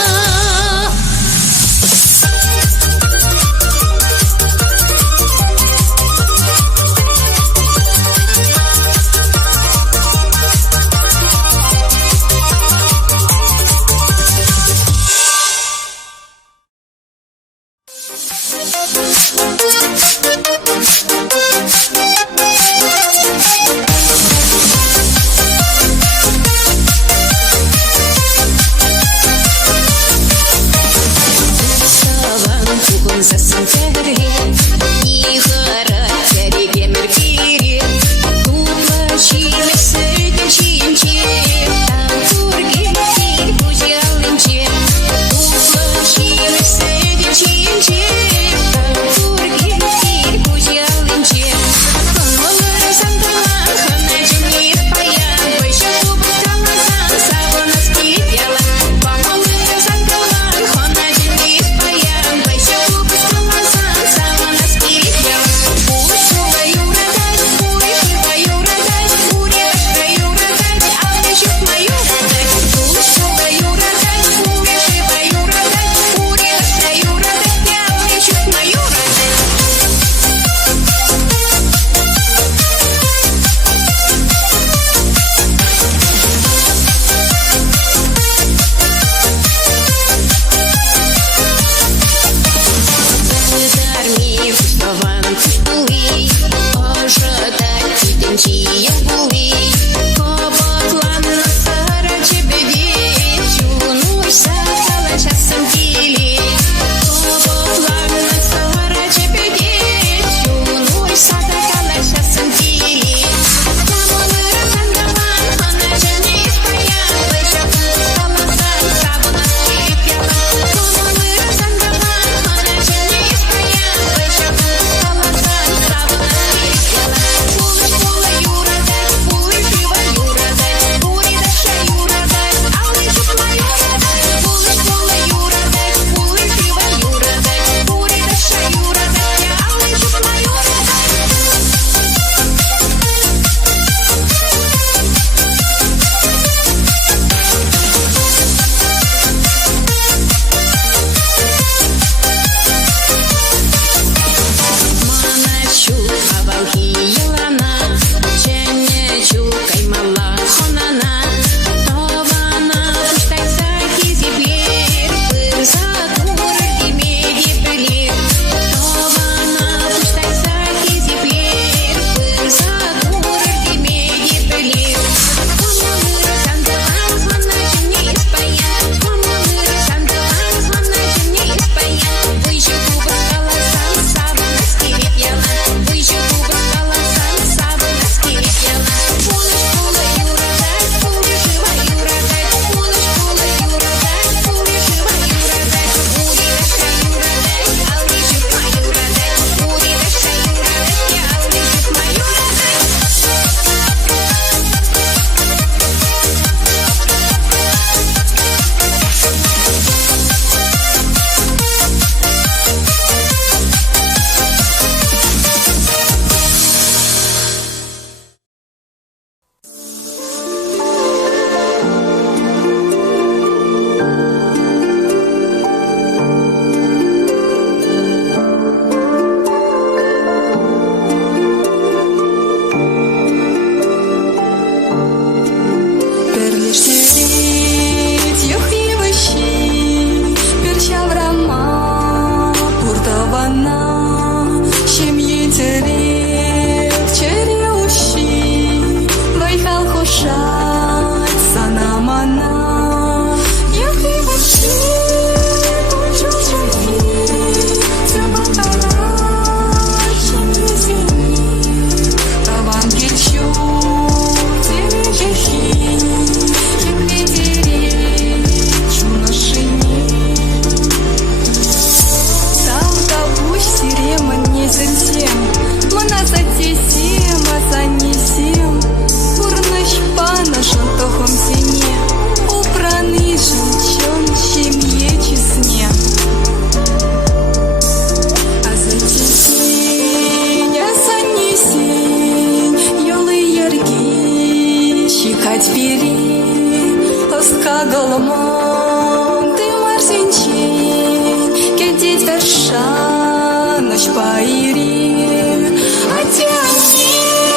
душа, ночь поири, одеяние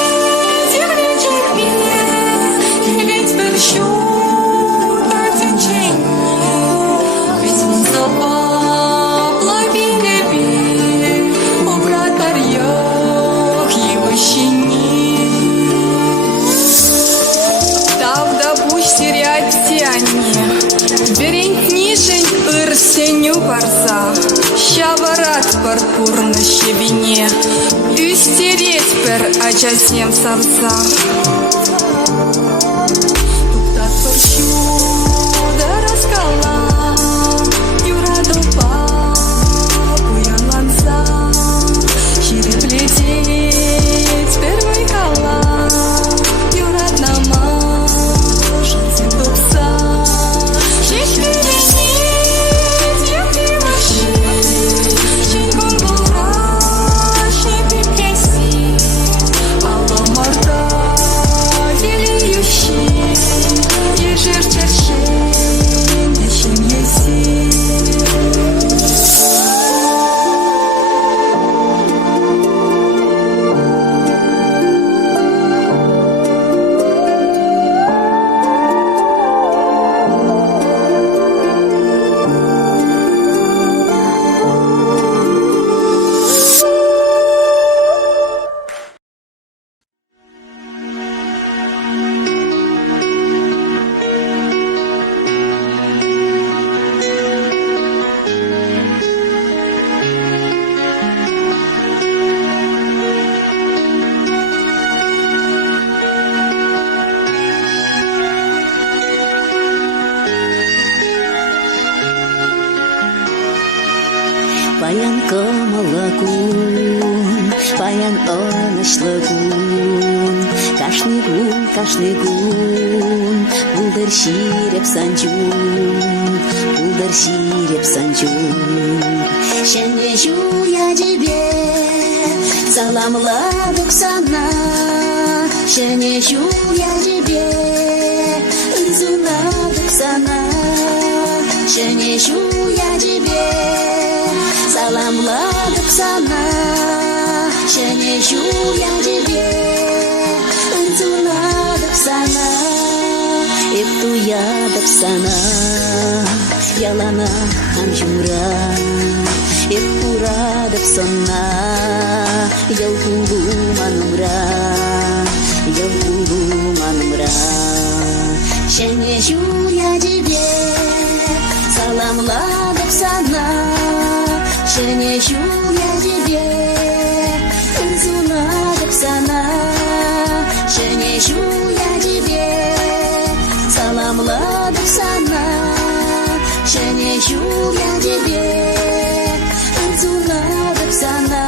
девичьих мир, и ведь верщу один день, ведь он запал лавиневи, у братарьях его щени. Тавда пусть терять все они, берень нижень ырсеню барса, щаварат парпур на щебене, үстереть пер ачасем сарса. Туктат парщу да раскала, юра допа буянланса, щирет лететь первый кала, юрат нама шансен тупса. Паян комалакун, паян онышлыгун, кашны гун, булдыр ширеп санчун. Шене жуя тебе, саламладык сана, шене жуя тебе, ырзунадык сана, шене жуя тебе. Salamladık sana, şene şuya тебе, ынтуладык sana, эптуядык sana, ялана хамжура, эптурадык сonna, ялгулу манумра, şene şuya тебе, salamladık sana. Шене жуя тебе, ынтуладык сана, шене жуя тебе, саламладык сана, шене жуя тебе, ынтуладык сана.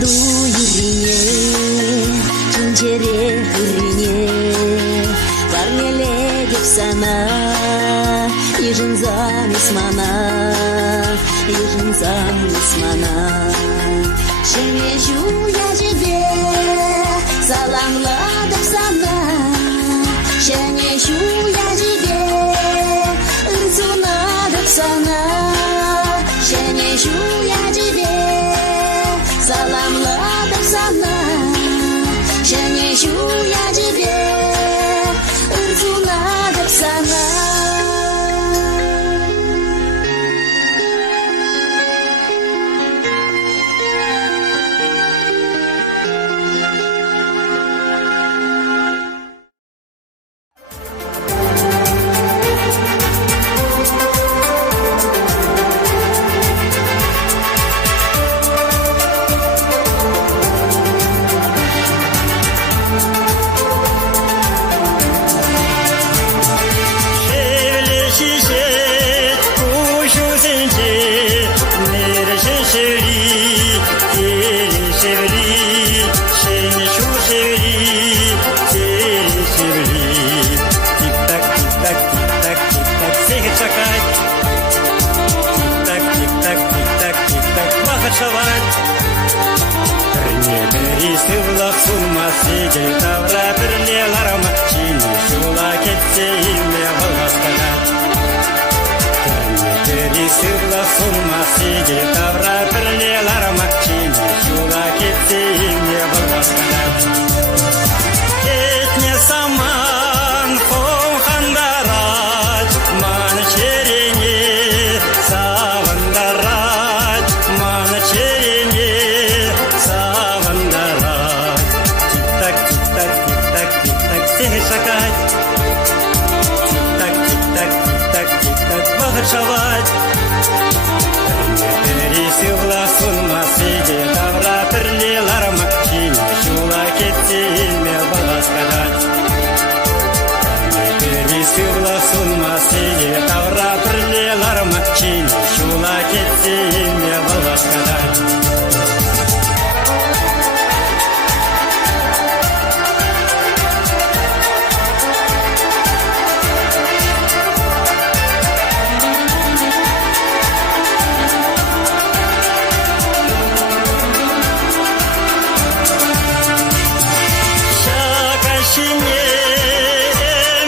Ду юрине, чунчере юрине, парнеле деп сана, ежин замесмана, шене жуя тебе, саламладык сана, шене жуя тебе, ырзунадык сана, шене жуя тебе. Salamladık sana, şene şuya тебе, ırzunadık sana. бағышават бірне бірі сыйлық сұлмас егер тавра бірлеларыма жині жула кетсе илме болғастығат бірне бірі сыйлық сұлмас егер тавра бірлеларыма жині жула кетсе илме болғастығат кетне саман қоңқандарат ман черене савандарат ман черене савандарат тик-так тик-так тик-так тик-так сеги шакать тик-так тик-так тик-так тик-так бағышават бірне сыйла сұлмас егер тавра бірлеларыма жині жула кетсе илме болғастығат бірне сыйла сұлмас егер тавра бірлеларыма жині жула кетсе илме болғастығат Шакашине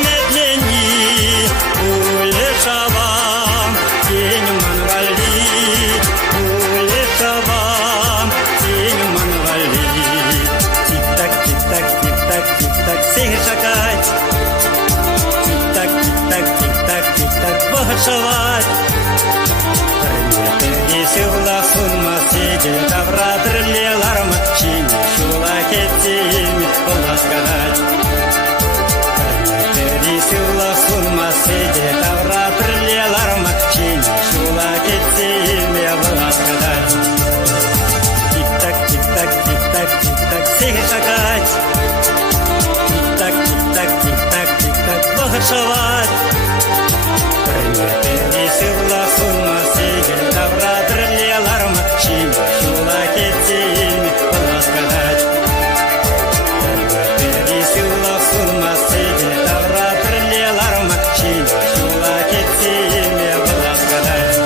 медлени улешавам тень манвали улешавам тень манвали тик-так тик-так тик-так тик-так сеги шакать тик-так тик-так тик-так тик-так бағышават бірне сыйла сұлмас егер тавра бірлеларыма жині жула кетсе илме болғастығат бірне сыйла сұлмас егер тавра бірлеларыма жині жула кетсе илме болғастығат тик-так тик-так тик-так тик-так сеги шакать тик-так тик-так тик-так тик-так бағышават бірне сыйла сұлмас егер тавра бірлеларыма жині жула кетсе илме болғастығат бірне сыйла сұлмас егер тавра бірлеларыма жині жула кетсе илме болғастығат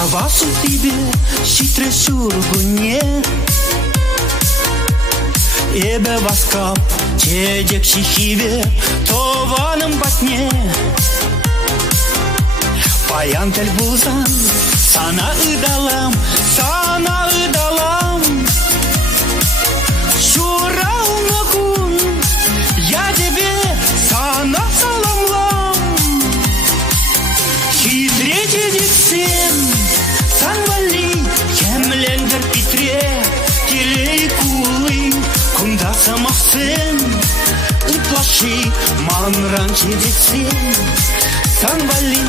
Havası gibi şitre surgunie Ebe vaskap çecek şihive Tovanım batne Bayan tel bulsan sana ıdalam Sana ıdalam Şurağına kun Ya debe sana salamlam Хитрее Санвали, кемлендер питре, телей кулы, кунда самахсен, уплаши, манран чедексен. Санвали,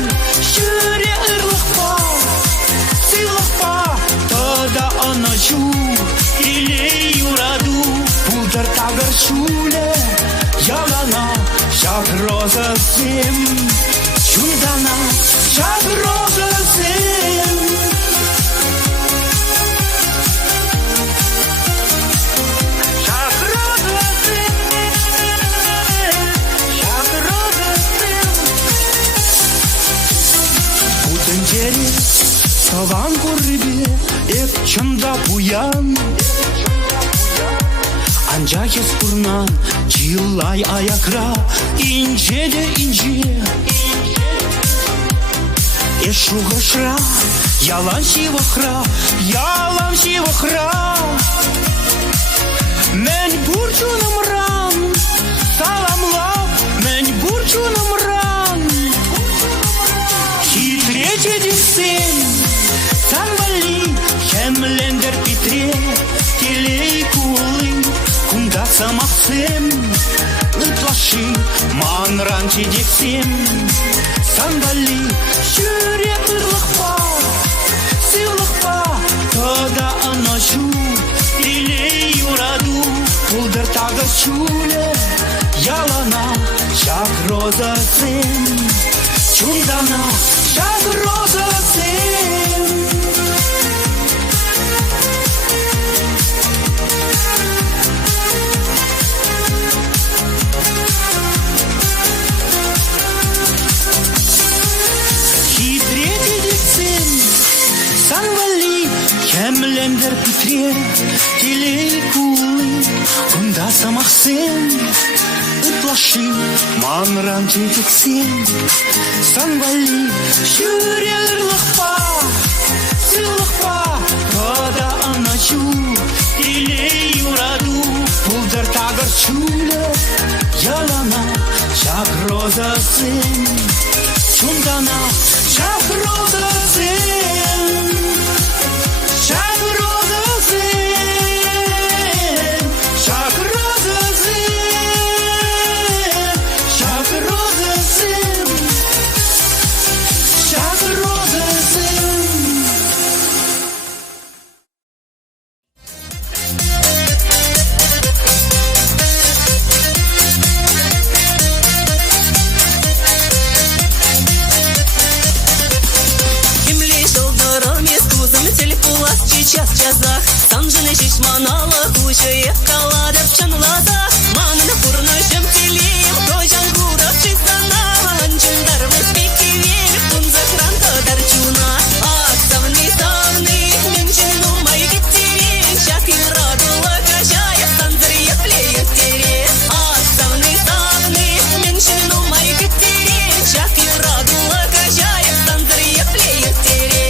шюре ырлахпа, силахпа, тода аначу, телей юраду, пудар тагар шуле, ялана, шаг роза сем, чундана, шаг роза сем. Таван горбе, эк чанда буян Анжа кес пурнан, чилай аякра Инже де инже Эшу гашра, ялан шивахра Мен бурчуным ран, саламлав Мен бурчуным ран Хитрече десен Санвали, хемлендер питре, телей кулы, кунда самахсем, ытлаши, манран чедексем. Санвали, шюре ырлахпа, сылахпа, тода аначу, телей юраду, пулдер тага чуле, ялана, шаг роза сем, чундана, шаг роза сем. Санвали, кемлендер питре, телей кулы, кунда самахсен, ытлаши, манран чедексен. Санвали, шюре ырлахпа, сылахпа, тода аначу, телей юраду, пулдар тагар чуле, ялана, шаг роза сен, чундана, шаг роза сен. Шаг роза сен, шаг роза сен, шаг роза сен, шаг роза сен. Час-часах Санжыны шишманала куча каладып чынлада Манын курнышым телеем Тожан курап чистана Анчындар воспеки верх Тунза кранкадар чуна Ах, савны, мен жину май кеттерен Шак ирадула качая Станзыр еплеет тере Ах, савны, мен жину май кеттерен Шак ирадула качая Станзыр еплеет тере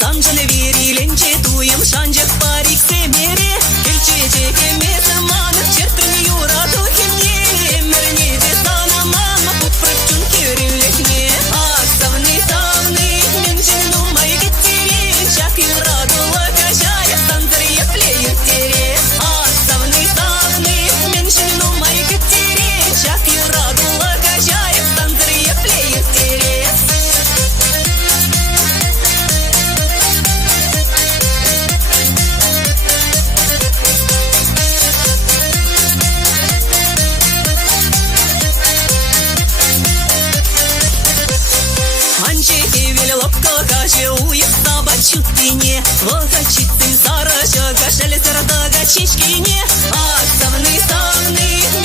Санжыны вериленче туем шанжык парик семере Келчече кемесі манып чертін юрату хемне Мерне де санаман пут прыпчун керілікне Ак савны, мен жину май кеттерен Шак ирадула качая станзыр еплеет тере Ак савны, мен жину май кеттерен Шак ирадула качая станзыр еплеет тере Лопка каши уйып табачут пине Лохачит сын сарача кашель сарата чечкине, Савны,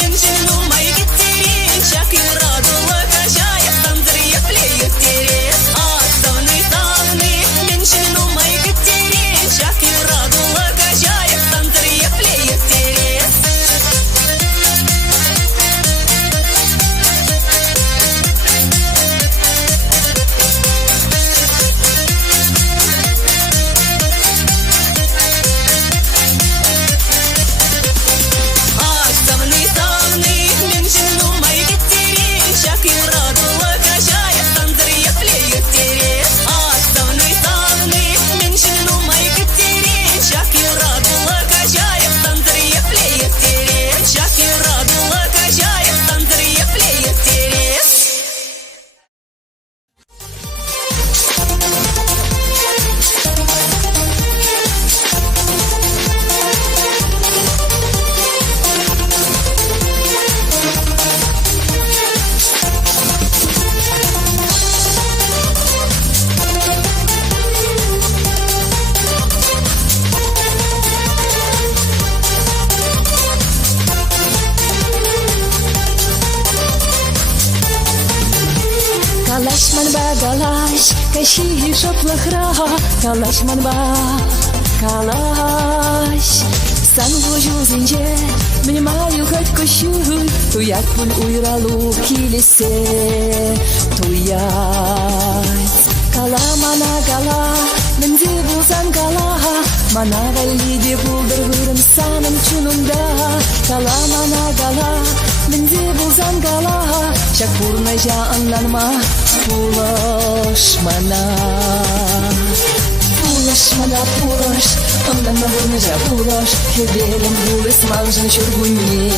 мен женумай кеттерен, Чак и радула качая, Станцыр еплеет терес. Савны, мен женумай кеттерен, Чак и радула качая, Станцыр еплеет терес. Калаш манба галаш, каши шоплахра, калаш манба калаш. Сан вожу зинже, мнимаю хоть кощу, туяк пуль уйралу килисе, туять. Кала мана кала, менде булсан кала, мана валиде булдыр вырым саным чунунда. Кала мана кала, менде булсан кала, чак пурнажа анланма, пулаш мана. Пулаш мана пулаш, анланма пурнажа пулаш, хебелем булыс манжын чургуне.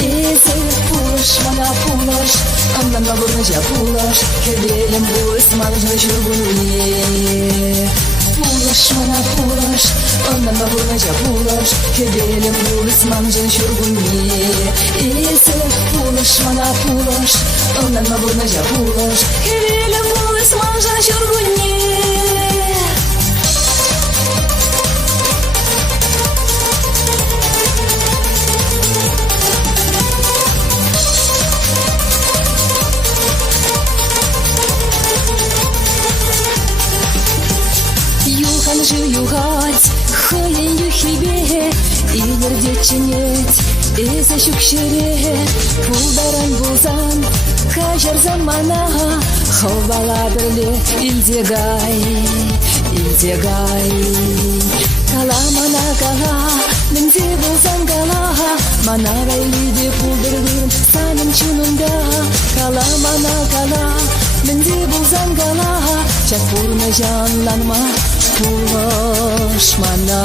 Эзе пулаш мана пулаш, анланма пурнажа пулаш, хебелем булыс манжын чургуне. Пулаш мана пулаш, анланма пурнажа пулаш, хебелем булыс манжын чургуне. Эзе пулаш мана пулаш, анланма пурнажа пулаш, хебелем булыс манжын чургуне. Югать, хылин юхибе, и нердеченет, и зашукшере, пулдаран булзан, кажар замана, ховала берле, илдегай, илдегай. Кала мана кала, менде булзан кала, мана вайлиде пулдыргын, саным чунунда. Кала мана кала, менде булзан кала, чак пурна жанланма. Пулаш мана,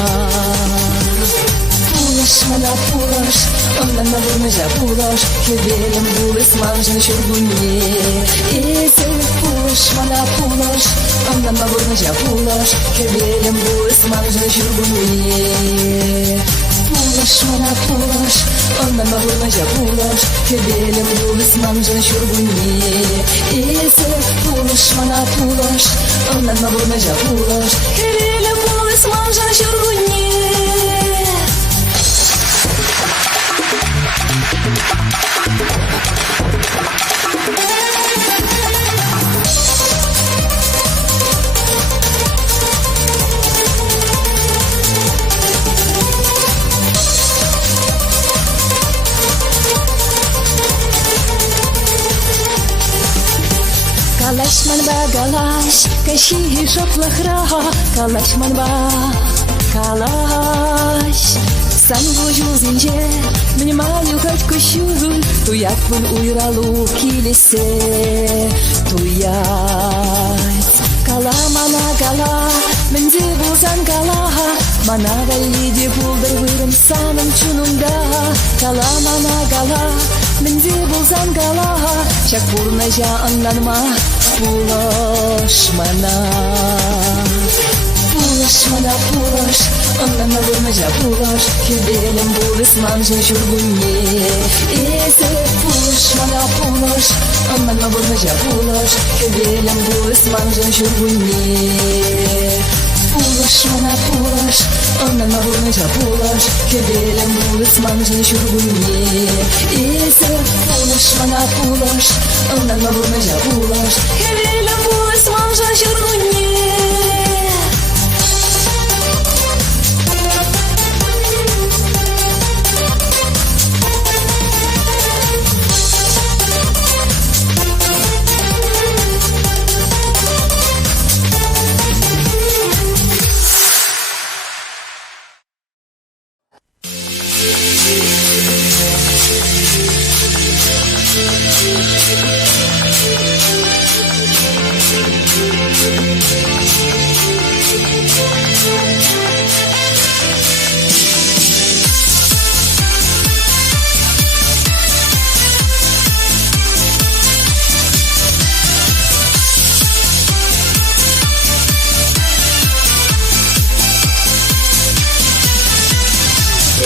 пулаш, анланма пурнажа пулаш, хебелем булыс манжын чургуне. Эзе пулаш мана пулаш, анланма пурнажа пулаш, хебелем булыс манжын чургуне. Пулаш мана пулаш, анланма пурнажа пулаш, хебелем булыс манжын чургуне. Эзе пулаш мана пулаш, анланма пурнажа пулаш, хебелем булыс манжын чургуне. Калаш манба галаш, каши шоплахра, калаш манба калаш. Сан вожу зинже, мнимаю хоть кощу, туяк пуль уйралу килисе, туять. Кала мана кала, менде булсан кала, мана валиде пулдыр вырым саным чунунда. Кала мана кала, менде булсан кала, чак пурнажа анланма, пулаш мана. Пулаш мана пулаш, анланма пурнажа пулаш, хебелем булыс манжын чургуне. Эзе пулаш мана пулаш, анланма пурнажа пулаш, хебелем булыс манжын чургуне. Пулаш мана пулаш, Ondan vurma çapulaş Kebelim bulus manjın şurgunye Ese pulaş mana pulaş Ondan vurma çapulaş Kebelim bulus manjın şurgunye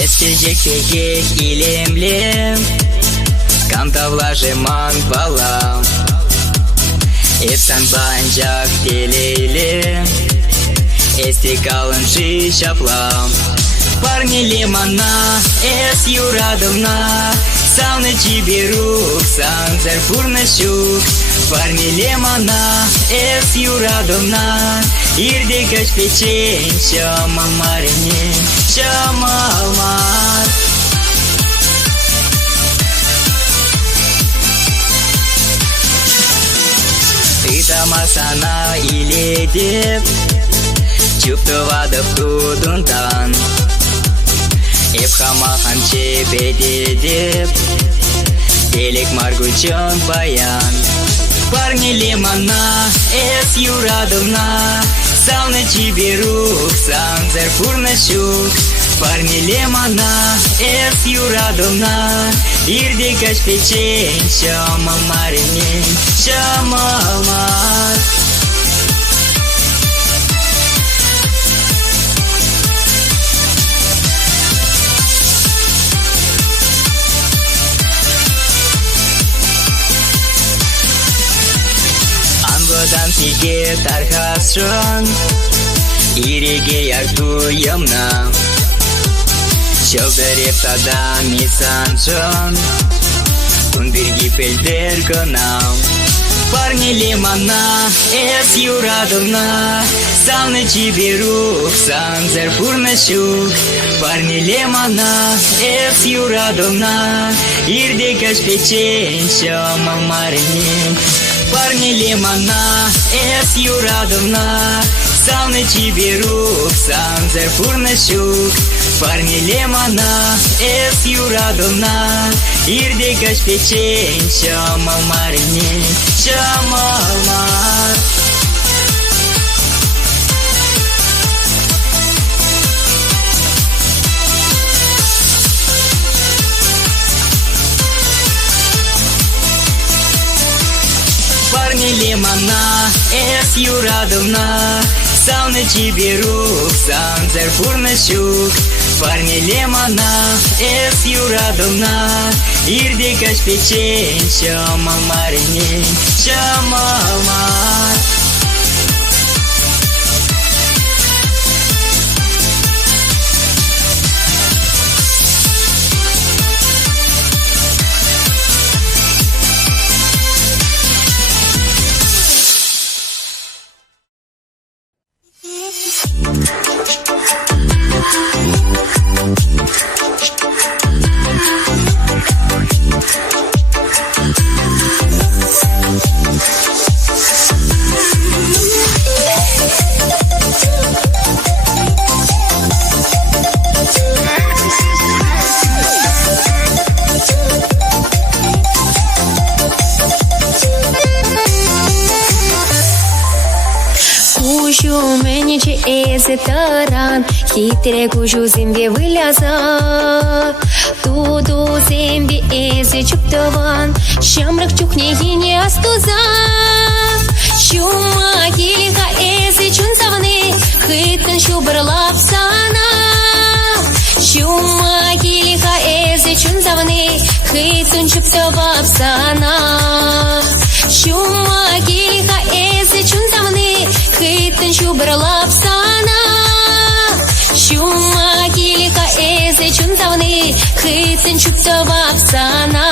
Eskicek tekek ilimlim Kantavlажеман балам Епсан банчак телейлим Эсти калынши шаплам Парни лимана, эс юрадовна Сауны чибирук, санцер фурнащук Парни лимана, эс юрадовна Ирдикаш печень, шама марине, шама алмар Ты тамасана илетеп Чуптывадып кудунтан Эпхамахан чепедедеп Телек маргучон баян Парни лимана, эс юрадовна Сауны чибирук, санцер фурнащук Парни лимана, эс юрадовна Ирдикаш печень, шама марине, шама алмар Анвадан тиге тархасшон Иреге ярту ямна Шелдереп тада мисаншон Он берги пельдер канал Парни лимана, эс юрадовна Сауны чибирук, санцер фурнащук Парни лимана, эс юрадовна Ирдикаш печень, шама марине Парни лимана, эс юрадовна Сауны чибирук, санцер фурнащук Парни лимана, эс юрадовна Ирдикаш печень, шама марине, шама алмар Парни лимана, эс юрадовна Сауны чибирук, санцер фурнащук Парни лимана, эс юрадовна Ирдикаш печень, шама марине, шама алмар Eze taran, hitere kuju zimbi выляza. Туду зимби eze чуптован, шамрак чухне не астуза. Шума килиха eze чунзавны, хытын шубырлап сана. Шума килиха eze чунзавны, хытын чуптовап сана. Шума килиха eze чунзавны, хытын шубырлап сана. Шума эзе чунзавны хыцын чупта вапсана.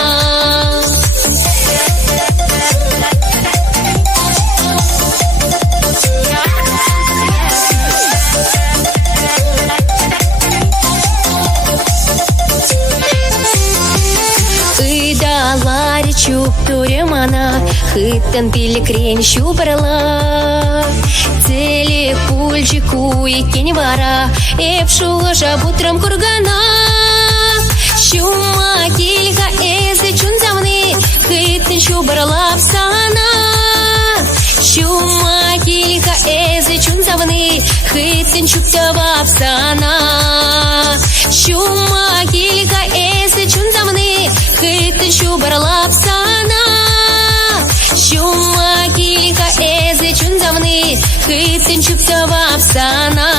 Ыдалари чуп туремана хыттан пиликрен щупарла. Цели пульчику и кень вара эпшула жабутрам кургана. Щума кильга эзе чунзавны хыттан щупарла псана. Щума кильга эзе чунзавны хыттан чупта вапсана. Щума кильга эзе чунзавны хыттан щупарла псана. Щума кильга эзе чунзавны хыттан чупта вапсана.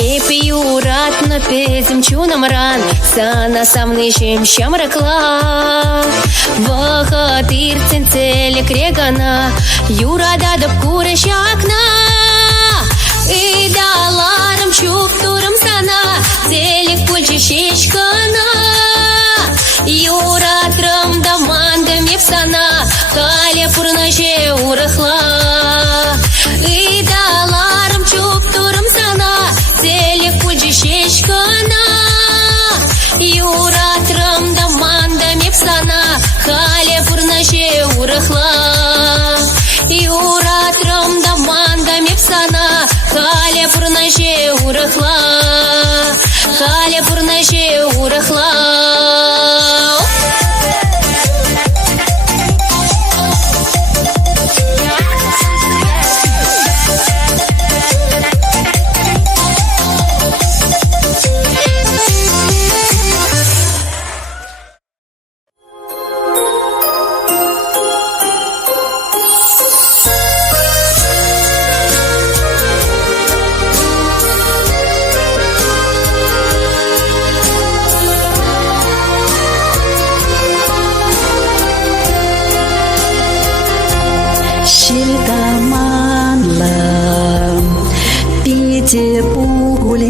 Эпиуратно пезем чунам ран, сана самны шем шамракла. Вахатыр ценцеле крегана, юра дадап куре шакна. И даларам чуптурам сана, целик пульчи шечкана. Юра трам даманда мепсана, каля пурнаше урахла. И даларам чуптурам сана, целик пульчи шечкана. Юра трам даманда мепсана, каля пурнаше урахла. Юра трам даманда мепсана, каля пурнаше урахла. Каля пурнаше урахла.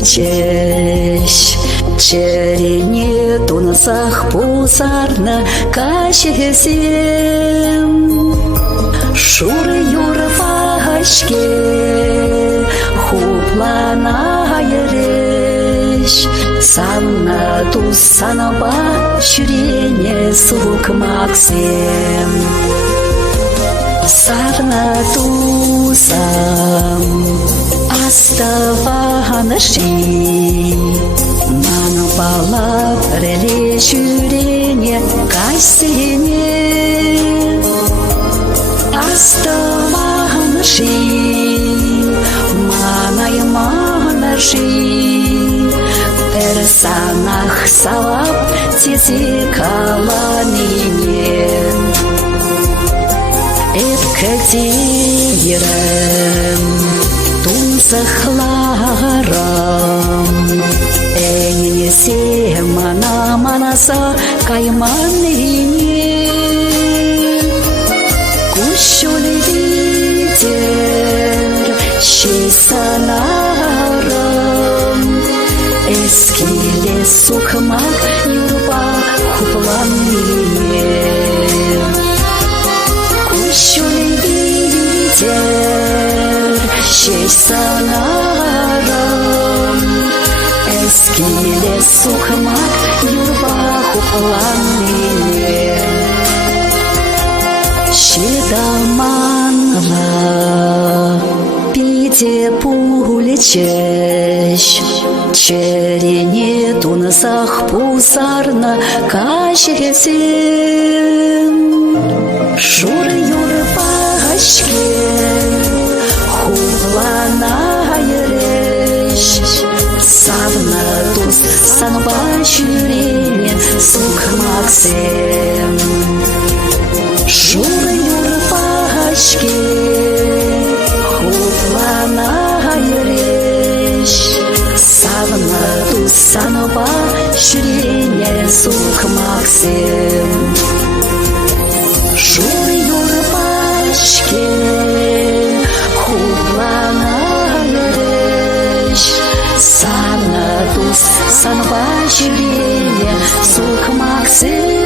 Честь, черене тунасах пусарна качесем. Шуры юры фагачке хуплана ереш. Санна туз санаба ширене сук максем. Сарна тузам оставаныши. Мана бала преле ширене кайсене. Оставаныши. Манай манаши. Персанах салап тизи каланине. Эткадирем тунсахларам. Энесе мана манаса кайманине. Кушули ветер шейсанарам. Eski sokmak yurba kuplanmıyor. Kuşun gider şey sanarım. Eski sokmak yurba kuplanmıyor. Şidamanla пите пулечеш, черене тунасах пусарна качесем. Шуры юры пагачке хуплана ереш. Савна туз санба ширене сукмаксем. Шуры юрпашке хуплана юреш, савна тусаноба ширине сукмаксем. Шуры юрпашке хуплана юреш, савна тусаноба ширине сукмаксем.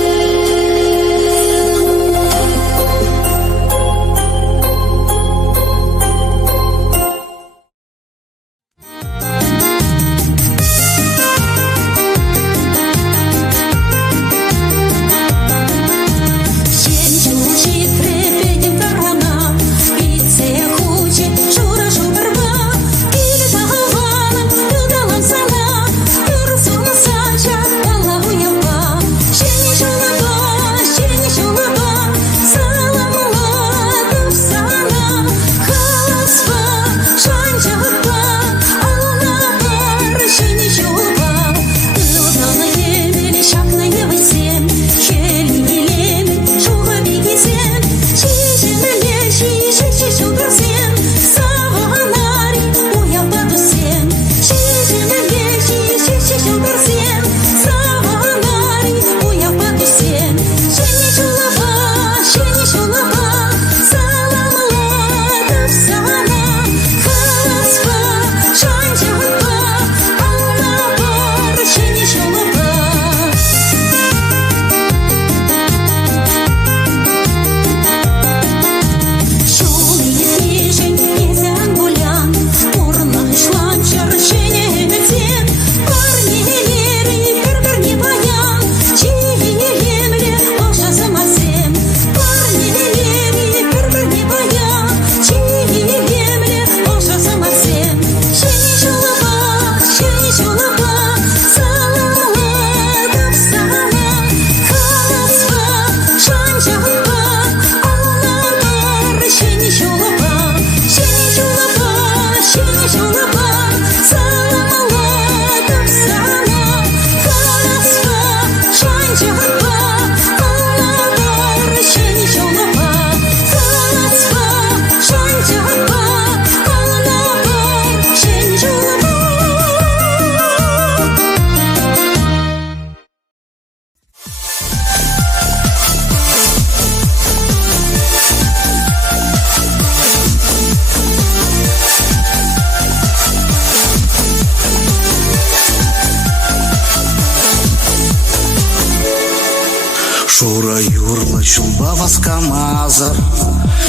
Шура юрлы чулбавас камазар,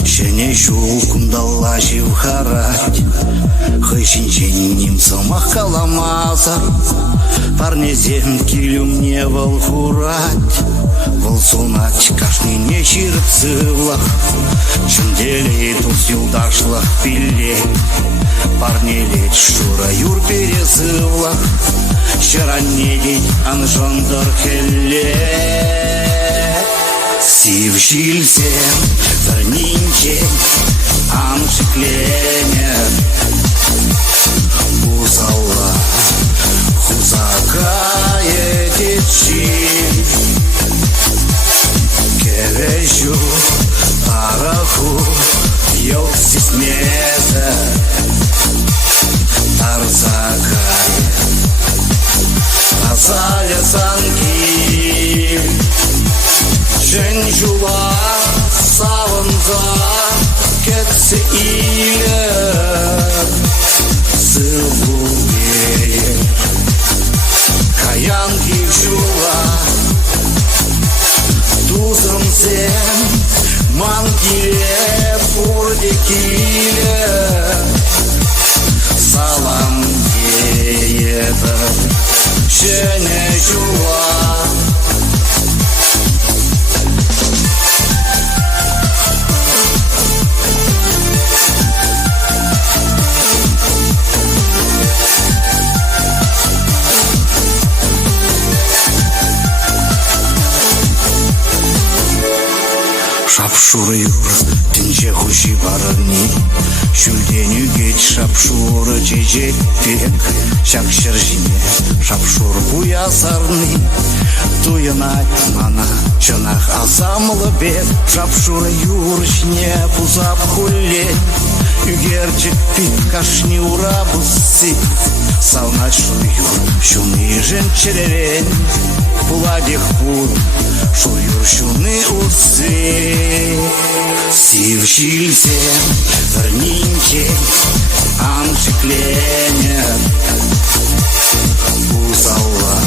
шене жул кундалла живхарать. Хыщинчен немцамах каламазар, парнезем килюм не волхурать. Волсунач кашни не чирцывлах, чунделей тут юлдашлах пилей. Парни лечь шура юр перезывлах, щера недеть анжандар хелле. Сив жилсем вернинчен амшикленер, узалла хузакае течи. Кевежу тараху йокси смезе, тарзакае тазаля санки. Женжула саванза кетсе иле сылуге каян кивжула тузрым зем мангиле пурдекиле салам ееда жене жула. Шапшуры юр, тінче хуши барыни, шүлден үгет шапшуры жежек пек, шак шыржине, шапшур буя сарны, туянай мана чонах азамлы бет жапшура юрышне пузап хуллен Югерчик пит кашни урабусы Саунач шуюр шуны женчеререн Пуладих пуд шуюр шуны усы Сив шильзен вернинче Амшикленер Узалла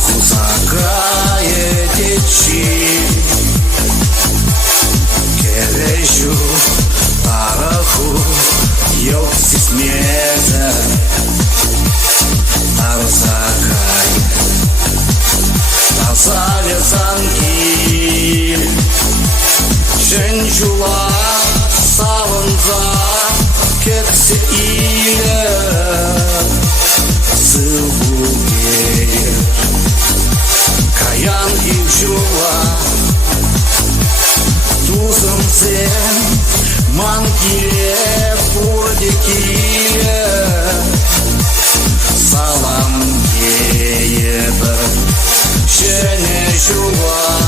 Хузакае течи Керещу Араху Йокси смеза Арзакай Тазаля занки Женжула Саванза Кетси иле Сылбуге Каян ивжула Тузым зен Мангиле пурдекиле Салам ебі Шене жула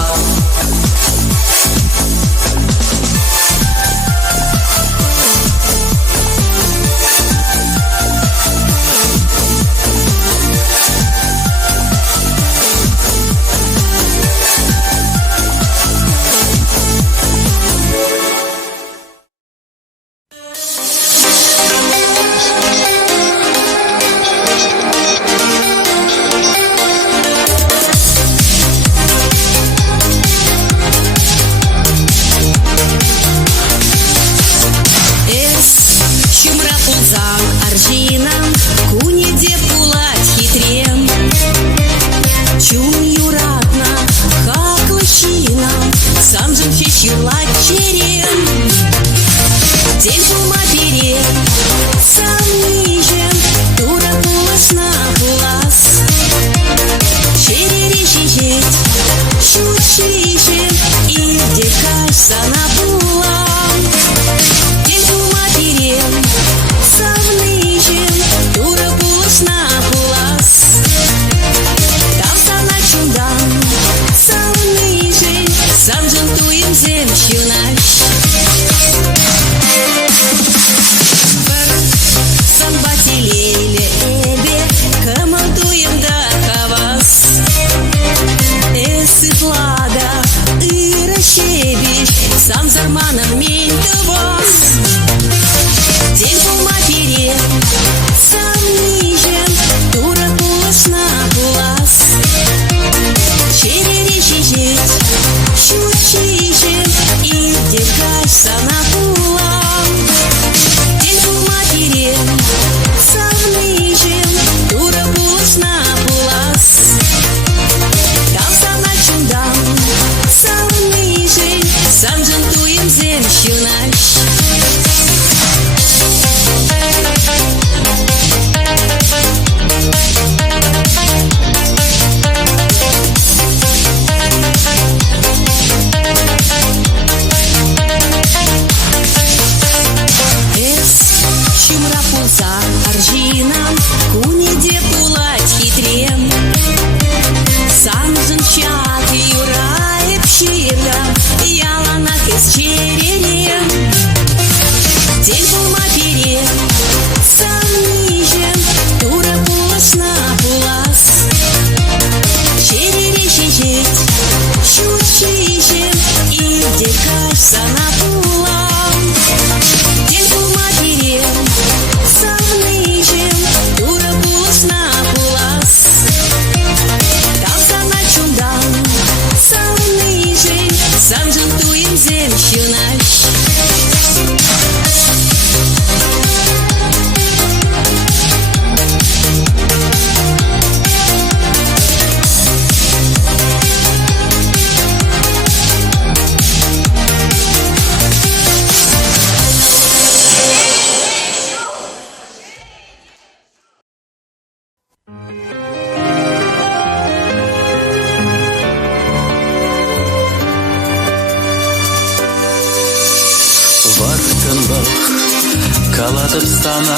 Калатыпстана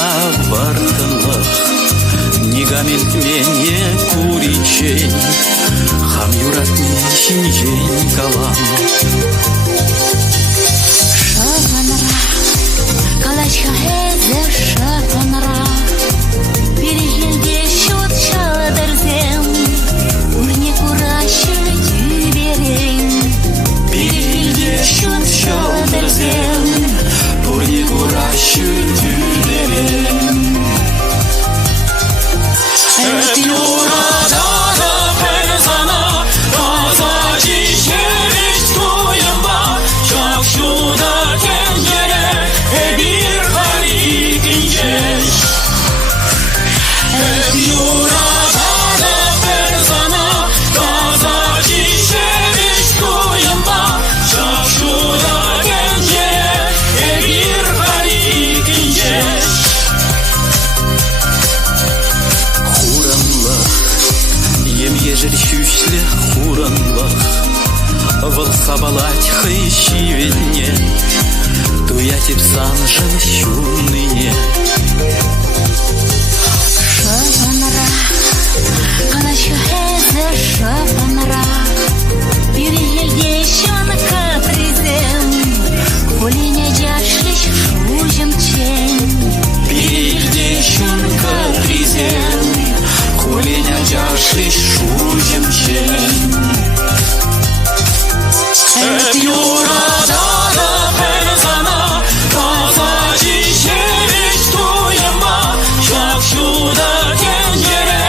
бартылық Негамет мене куричен калан. Шапанра, калачка эзе шапанра, пережелде шут шаладырзем, урне куращы тюберем. Пережелде шут шаладырзем, урне куращы тюберем. Et yurada da perzana, kazaci şerit koyunba, şakşuda tencere, bir harik ince. Et yurada da perzana, kazaci şerit koyunba, şakşuda tencere, bir harik ince. Ежель щучле хуранлах, выл сабалать хайщивенне, туятип санжын щунныне. Шапанра, калачка эзе шапанра, пережелде шун капризем, кулиня жашлыш шужым чен. Пережелде шун капризем, кулиня жашлыш шужым чен. Et yurada da perzana, kazaci şerit koyunba, şakşuda tencere,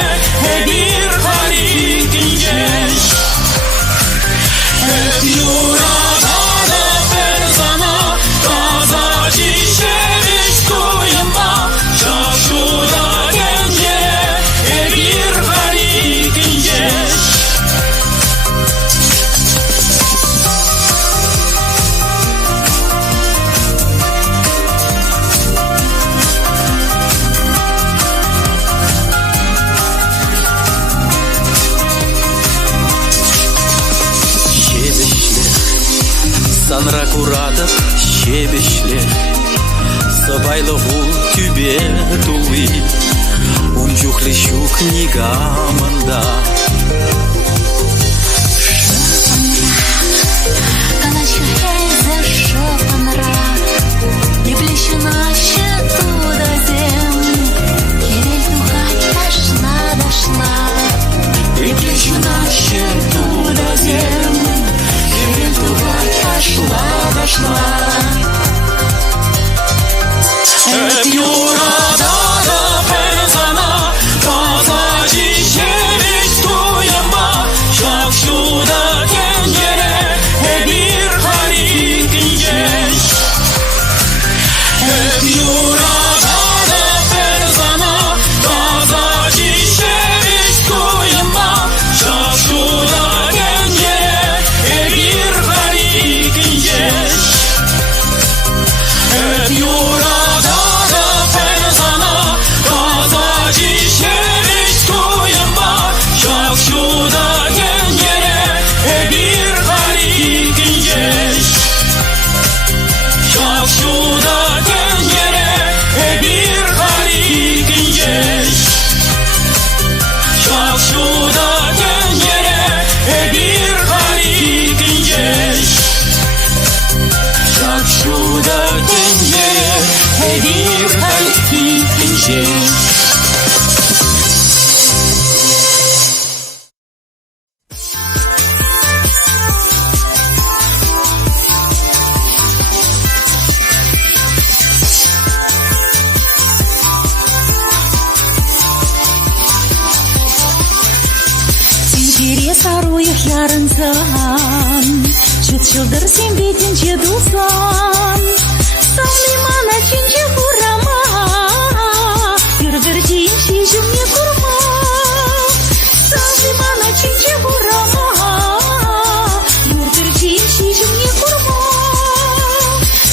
bir harik ince. Et yurada da perzana, kazaci şerit koyunba, şakşuda tencere, bir harik ince. Санра куратып щебешлер, сабайлы гул түбе тулы, унчухлы щук нигамында. Калачка эзе шапанра, леплещена щетуда зем, керель тухать дошла. Леплещена щетуда зем, керель тухать дошла. Et yurada da perzana, kazaci şerit koyunba, şakşuda tencere, bir harik ince. Et yurada da perzana, kazaci şerit koyunba, şakşuda tencere, bir harik ince. Et yurada da perzana, kazaci şerit koyunba, şakşuda tencere, bir harik ince. Şakşuda tencere, bir harik ince. Şakşuda tencere, bir harik ince. Şakşuda tencere, bir harik ince. Интерес аруих ярынсан, чыт-чылдыр сен бетінче дусан. Самли мана чинче хурама, юргір дейін шешімне курма. Самли мана чинче хурама, юргір дейін шешімне курма.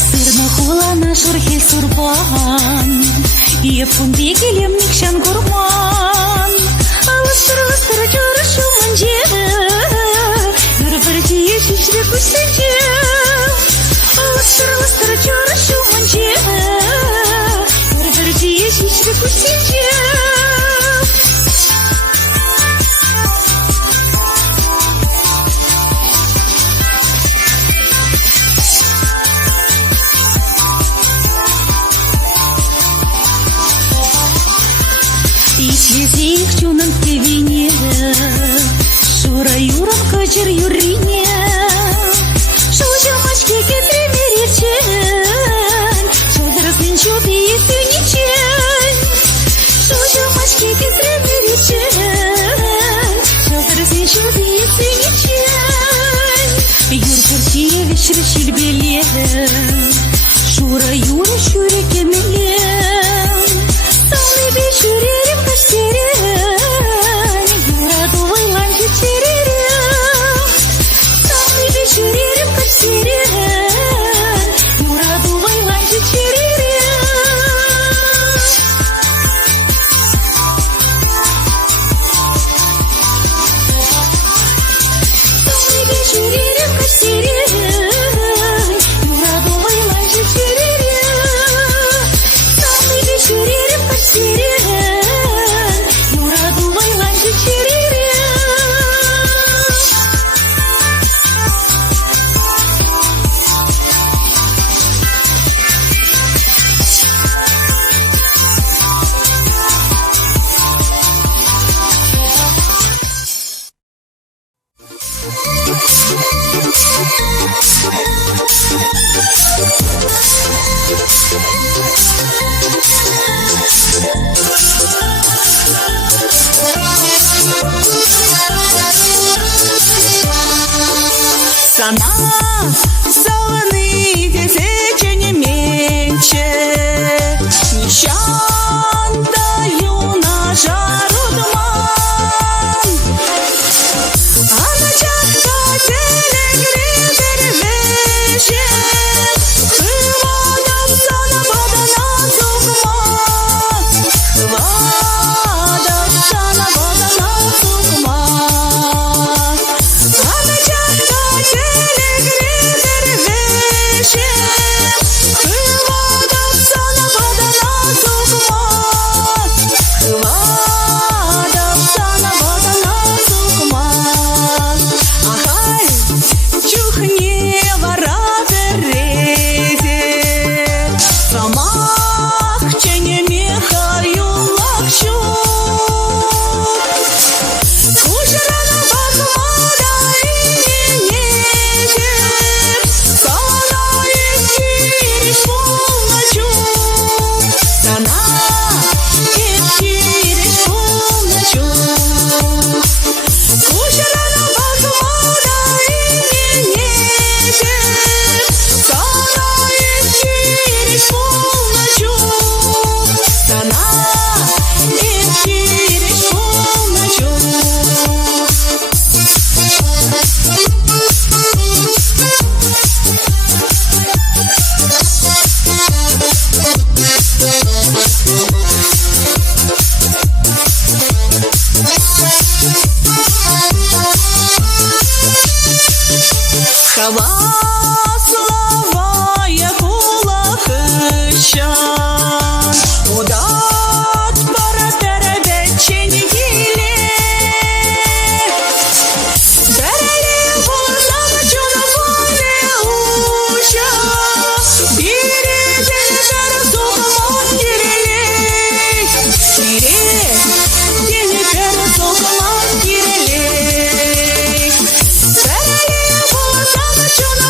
Сырны хулана шурхел сурбан, епун бекелем никшан курман. Алыстыр жорышу мынже, юргір дейін шешімне курсенже. Алыстыр жорышу мынже, юргір дейін шешімне курсенже. юрам качыр юрине Шучамашки кетремеречен Шодырсын чуды есюничен Шучамашки кетремеречен Шодырсын чуды есюничен Юр Кертьевич решилбелен Шура юра шуре кемелен Самый бешуререм каштерен Юра дувай ланжи черерем Самый бешуререм каштерен Юра дувай ланжи черерем Самый бешуререм каштерен Юра дувай ланжи черерем Самый бешуререм каштерен Юра дувай ланжи черерем Sana salını gezeceğine mençe Nişanda yuna jarudman Anacakta telegridir veşe Hıvadan sana badana sokman Hıvadan sana badana sokman Anacakta telegridir veşe Hıvadan sana badana sokman Hıvadan sana badana sokman Ahal чухне вора березе Самах чене мехаю лакшу Кушарана бахмада и нежер Сана ектириш полночу Сана ектириш полночу Кушарана бахмада и нежер Сана ектириш полночу Сана ектириш полночу Хава слова я кулахыщан Удат пара теребечени гиле Берели бурзана чуна воле уща Бири телебер сухомон гирели Бири телебер сухомон гирели Берели бурзана чуна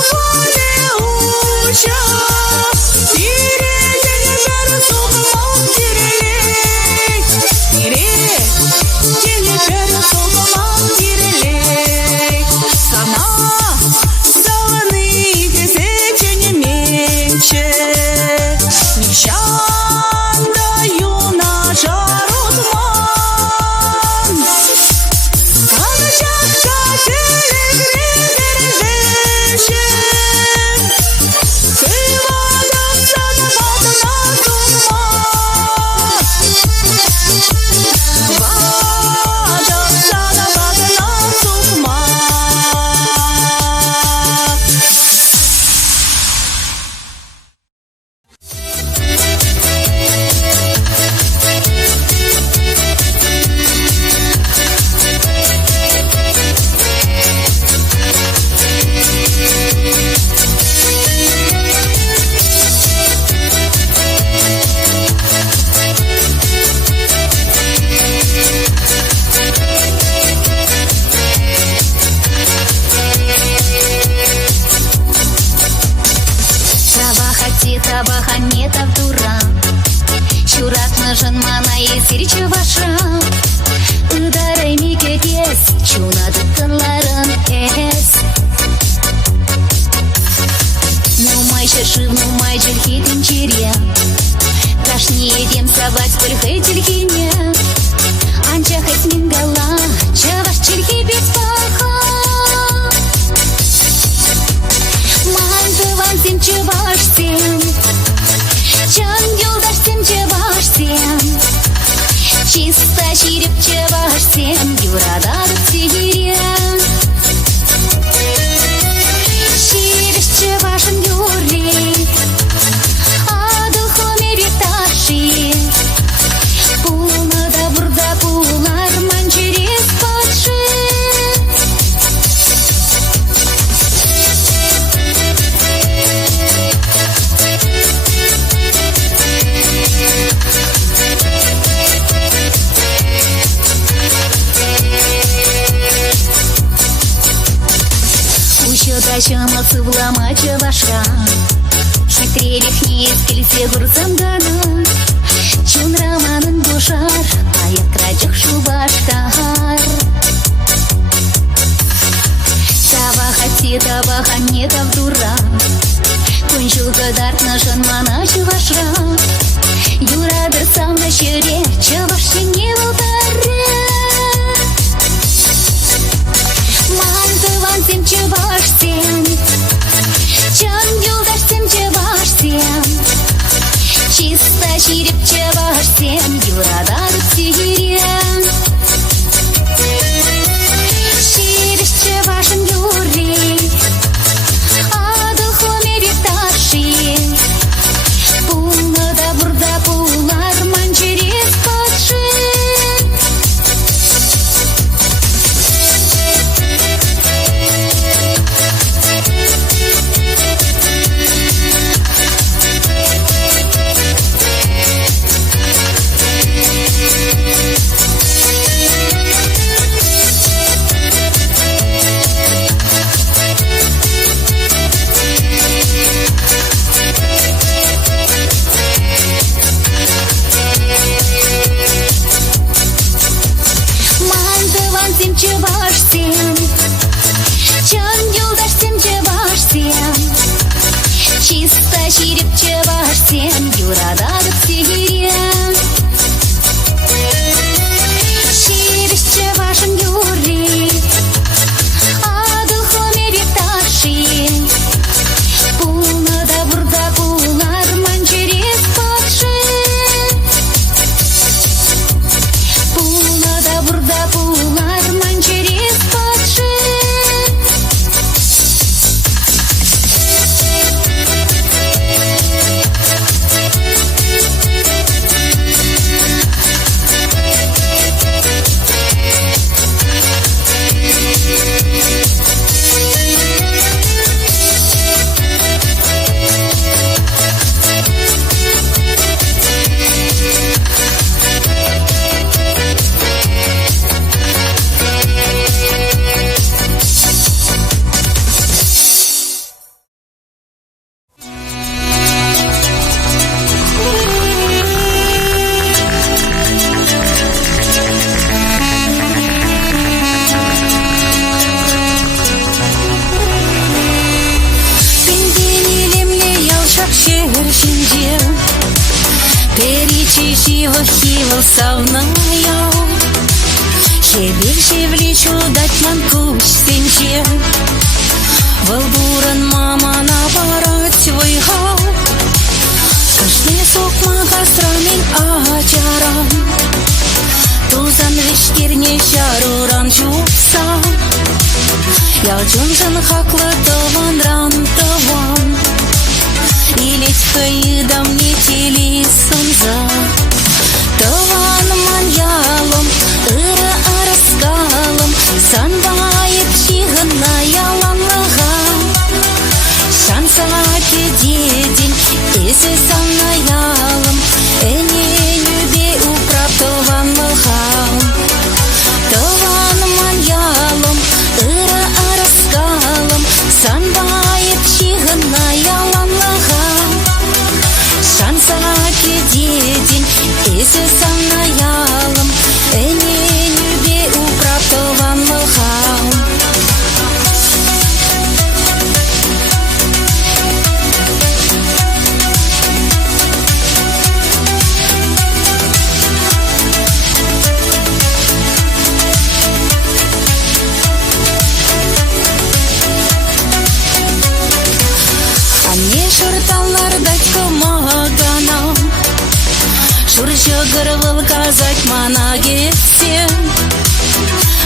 кынларын эс. Нумай шершив, нумай жильхи тинчире, кашни едем савать пыльхы тильхине. Анча хоть мингала, чаваш чильхи без паха. Манты ван сим чаваш сим, чан юлдаш сим чаваш сим. Чисто череп чаваш сим, юрадар сирен. Шириш чавашын юри, а духоме виташи. Пулна да бурда пулар ман через подши. Тащама цывлама чаваша, шитрелих не скельсе гурцангана. Чун раманын бушар, аяк крачок шубаштар. Таваха те таваха не тавдура, кунчулга дартна шанмана чавашра. Юрадыр самна шере, чаваши не волтаре. Манты ван сим чаваш сим, чан юлдаш сим чаваш сим. Чисто череп чаваш сим, юрадар сирен. Шириш чавашын юри, а духоме виташи. Пулна да бурда пулар ман через подши. Чаваш сим, чан юлдаш сим чаваш сим. Чисто череп чаваш сим, юрадар сирен. Шириш чавашын юри, а духоме виташи. Пулна да бурда пулар ман через подши. Пулна да бурда пулар ман через подши. Хивал савная, шебек шевлечу дать ман куш сенче. Валбуран мама набарать свой гал, кашне сок магастрамин ачаран. Тузан вишкерне шаруран чупса, ялчунжан хаклы таван ран таван. Илет кайдам не тели сонза. Таван маньялом, ыра араскалом, санбайып чигына яланлыга. Шансаки дедень, эсе санаялом, эне нюбе управ таванлыга. Таван маньялом, ыра араскалом, санбайып чигына яланлыга. Шансаки дедень, эсе санаялом, эне нюбе управ таванлыга. Кырвыл казать мана кетсе,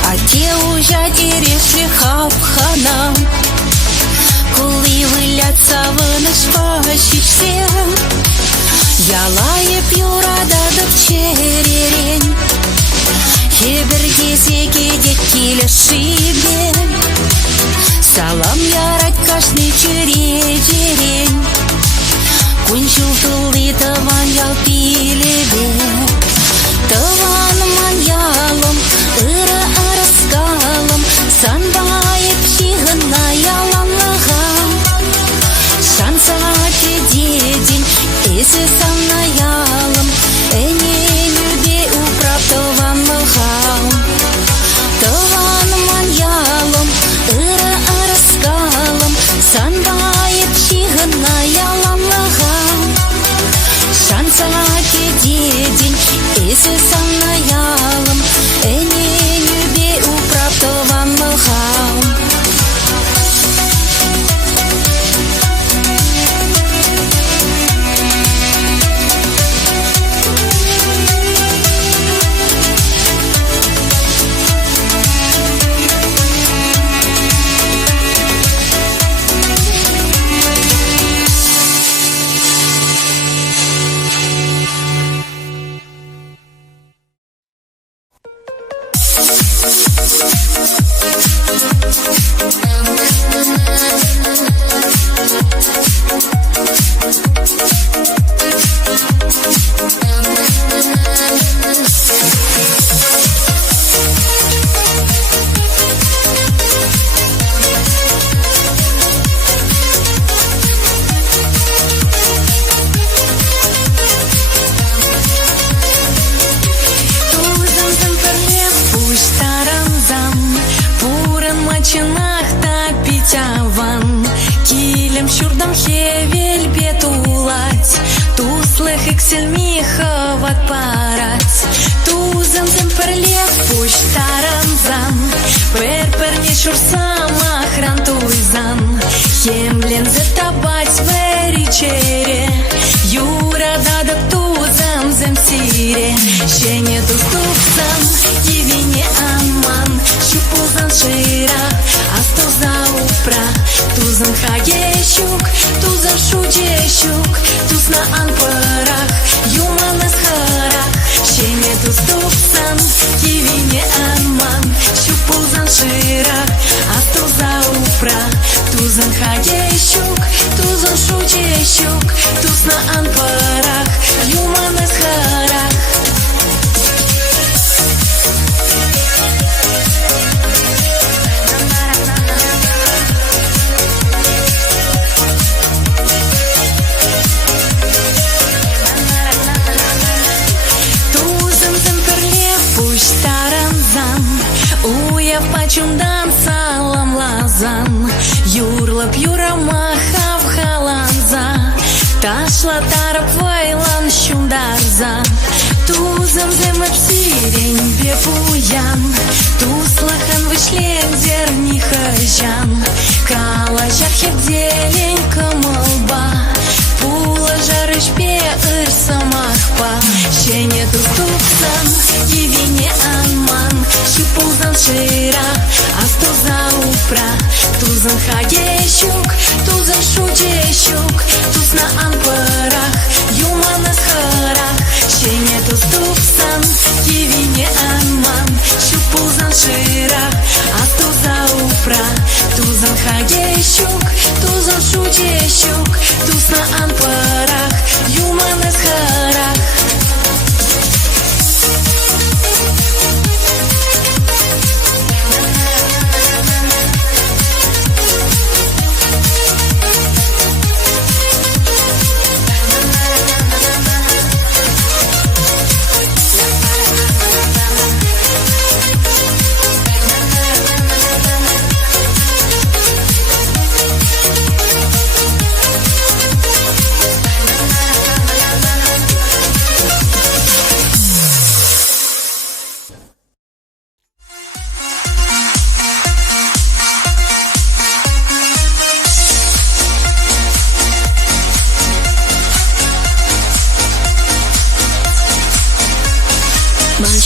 а те ужать ирешли хапхана. Кулы вылят савыныш пащичсе, ялайып юрададып черерен. Хебір кесеке дек келешибе, салам ярать кашны чережерен. Кунчул тулы таван ял пилебе, таван маньялым, ыры арыскалым, санбайып чигына яланлыгам. Шанса кедедень, эсі санаялым, эне любе управ таванлыгам. Таван маньялым, ыры арыскалым, санбайып чигына яланлыгам. Шанса кедедень, эсі санаялым, эне любе управ таванлыгам.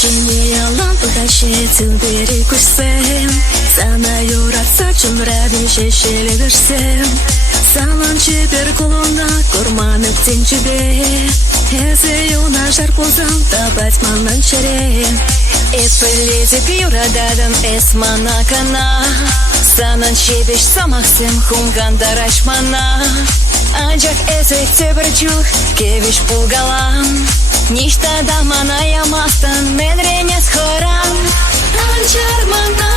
Чине лампы качетин перекусем Sana юратса чумрабин шешелегішсем Салан чепер кулуна курманып тенчебе Эзе юна жар пулзам табать манан чере Эпелезик юрададым эс манакана Санан чебеш самахсем хумганда рашмана Анчак эзек тебірчух кевиш пулгалам Ништа да мана ямастан мен ренес хорам Анчар мана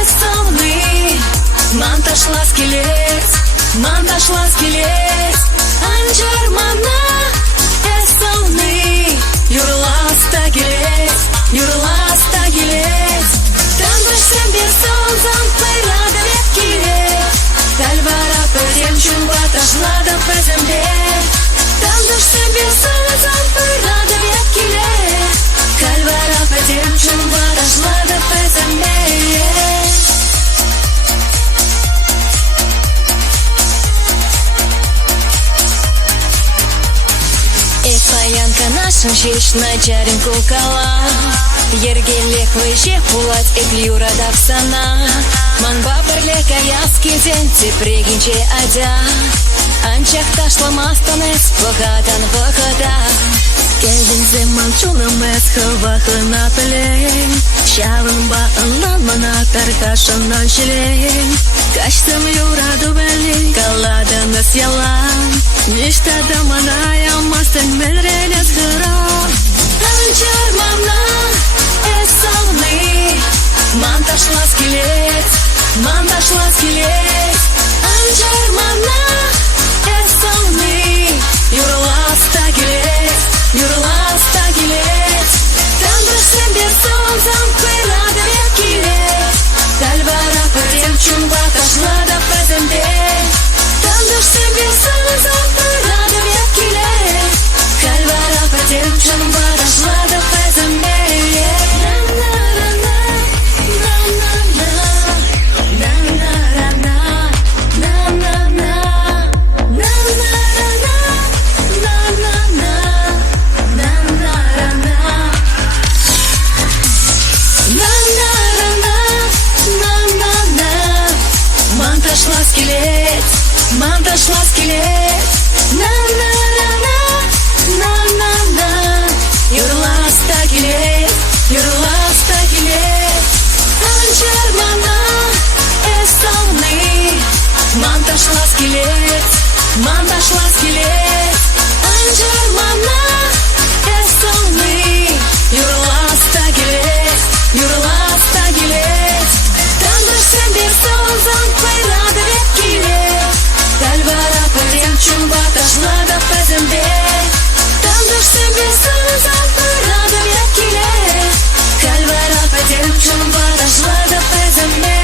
эс салны Ман ташла скелет Анчар мана эс салны Юрласта келет Танбышсен бер солзан пырада вет келет Тальвара пөтем чумба ташлада пөзембе Танбышсен бер солзан пырада вет келет Тальвара пөтем чумба ташлада пөзембе Паянка нашым шеш начарин кукала Ергелек выше пулать эклюра давсана Манба бірлека яскизен тепрегинче адя Анчах ташла мастанес вахатан вахата Келдин земан чунам эс хаваха напелен Шавын бааннан мана таркашанан шелен Качтым юраду белин каладан эс ялан Ништа да мана ямастын мен ренес хырам Анчар мана эс салны Ман ташла скелет Анчар мана эс салны Юрласта келет Танбышсен бер солзан пырада вет келет Тальвара пөтем чумба ташлада пөзембе Танбышсен бер солзан пырада вет келет Тальвара пөтем чумба ташлада пөзембе Ман ташла скелет На-на-на-на Юрласта келет Анчар мана эс салны Ман ташла скелет Анчар мана эс салны Юрласта келет Танбышсен бер солзан пырада вет келет Тальвара пөтем чумба ташлада пөзембе Танбышсен бер солзан пырада вет келет Тальвара пөтем чумба ташлада пөзембе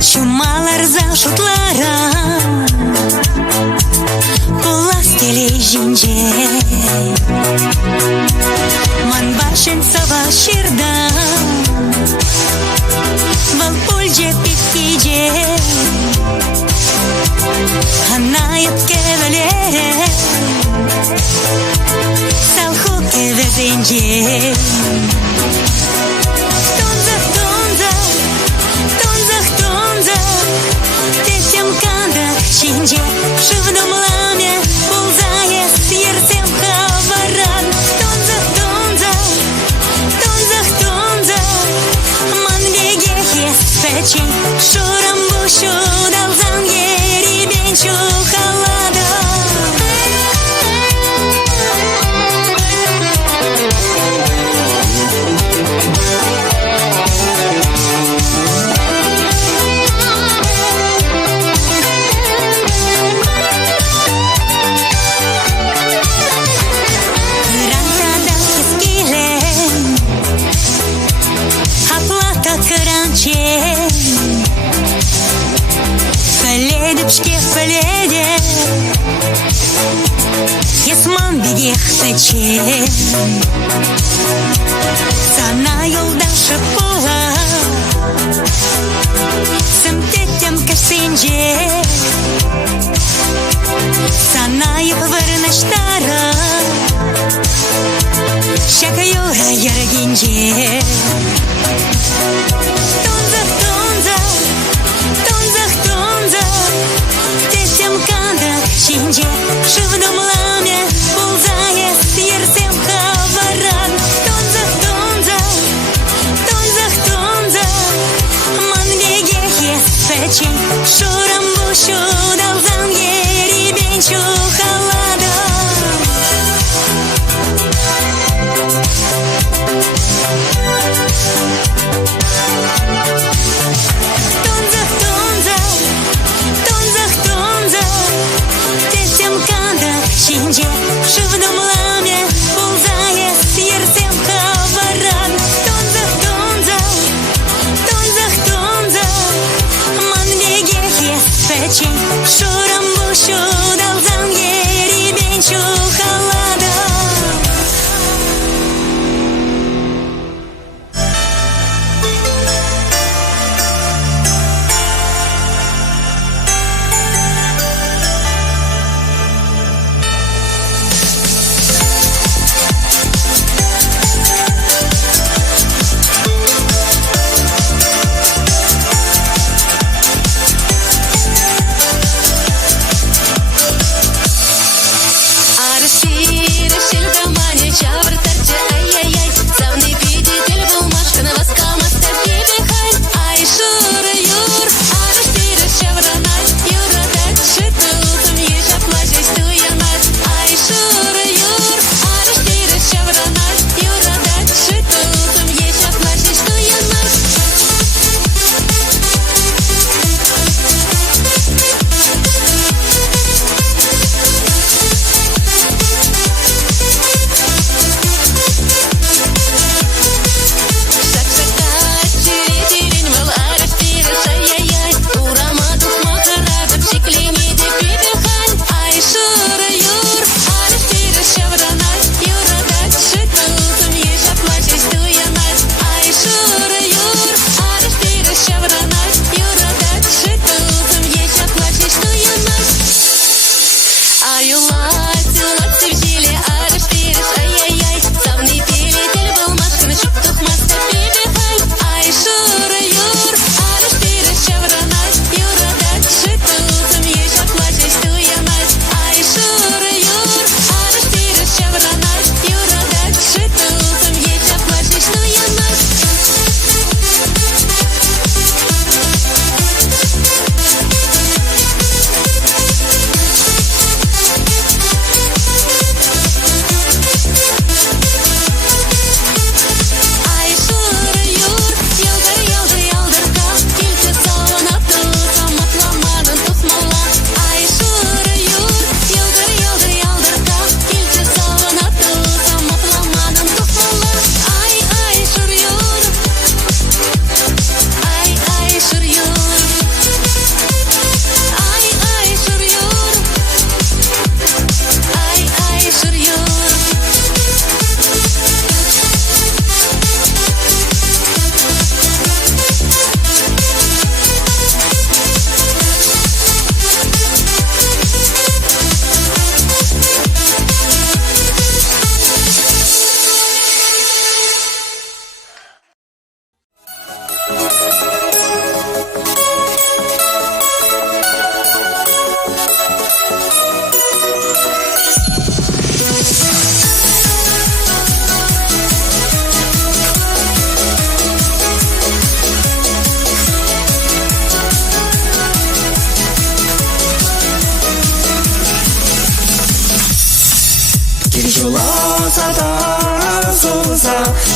Чумалар за шутлара Пуластели жинже Ман башен сава ширда Валпульже питкиже Ханает кевелере Салхуке везенже Шинже шывдом ламе пулзае сердцем хаваран Тонзах Ман вегехе спечен Шурам бушу далзан ери бенчу халада печень. Sana yoldaşı bulan Сымтетем кашсенже Sana yapıvırnaştara Şaka yora yaragинже Тонзах, тонзах, тонзах, тонзах Детям канда шинже Шывном ламе ползая Сердцем хаваран Тонзах, тонзах, тонзах, тонзах Манвеге печень Шурам бушу далзам ери бенчу халада Тонзах, тонзах, тонзах, тонзах Детям канда шинже Шывном ламе ползая Сердцем хаваран Тонзах, тонзах, тонзах, тонзах Манвеге печень Шурам бушу далзам ери бенчу халада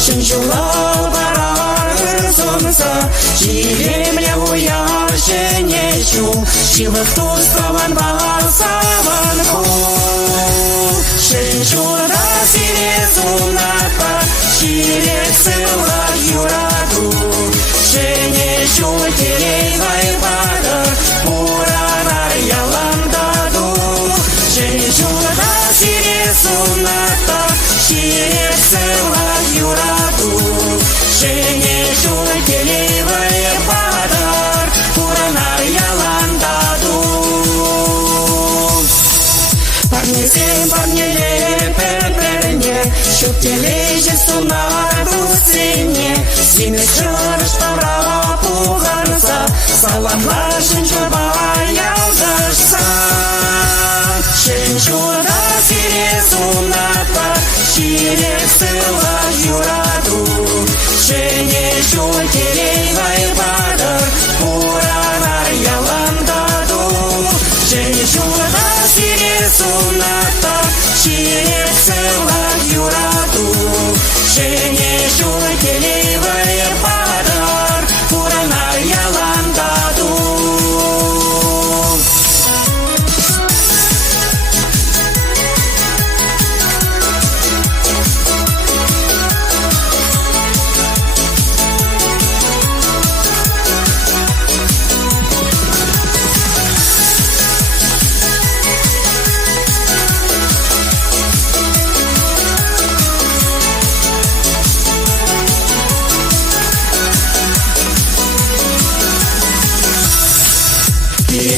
Шинжула барар сонса, Шилемля уяше нечу, Шилых туставан басаван ку. Шинжуда сирецу напа, Ширецела юраду, Шенечу терейвай бада, Уранар яландаду. Шинжуда сирецу напа, сыла юрату, және шөлкелевай падар, пуранар яландаду. Парнесем парнеле пер-перне, шөптележе сунар бусене, симес жырыш таврала пуғарса, саламлашын жобай алдырса. Шен жуда сире сунатпа, ширек сыла юраду, және шөлкелевай падар, пуранар яландаду. Шен жуда сире сунатпа, ширек сыла юраду, және шөлкелевай падар, пуранар яландаду.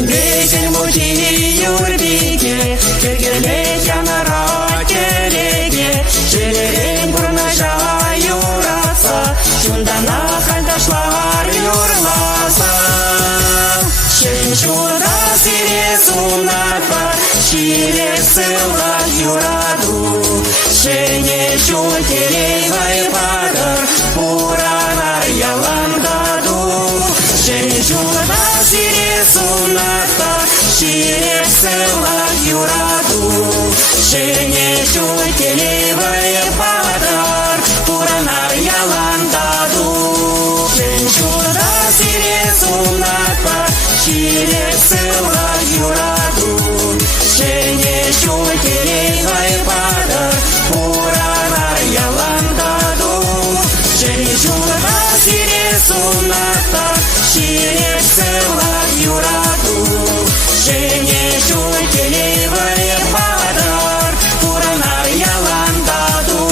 Бейзел мути юрбиге, кергеле янара кереге, желерен бұрнаша юраса, шундана халдашлар юрласа. Шен жуда сире сунатпа, ширек сыла юраду, және шөлкелевай падар, пуранар яландаду. Шен жуда сире сунатпа, ширек сыла юраду, және шөлкелевай падар, пуранар яландаду. Шен жуда сире сунатпа, ширек сыла юраду, және шөлкелевай падар, пуранар яландаду. Шен жуда сире сунатпа, ширек сыла юраду, және шөлкелевай падар, пуранар яландаду.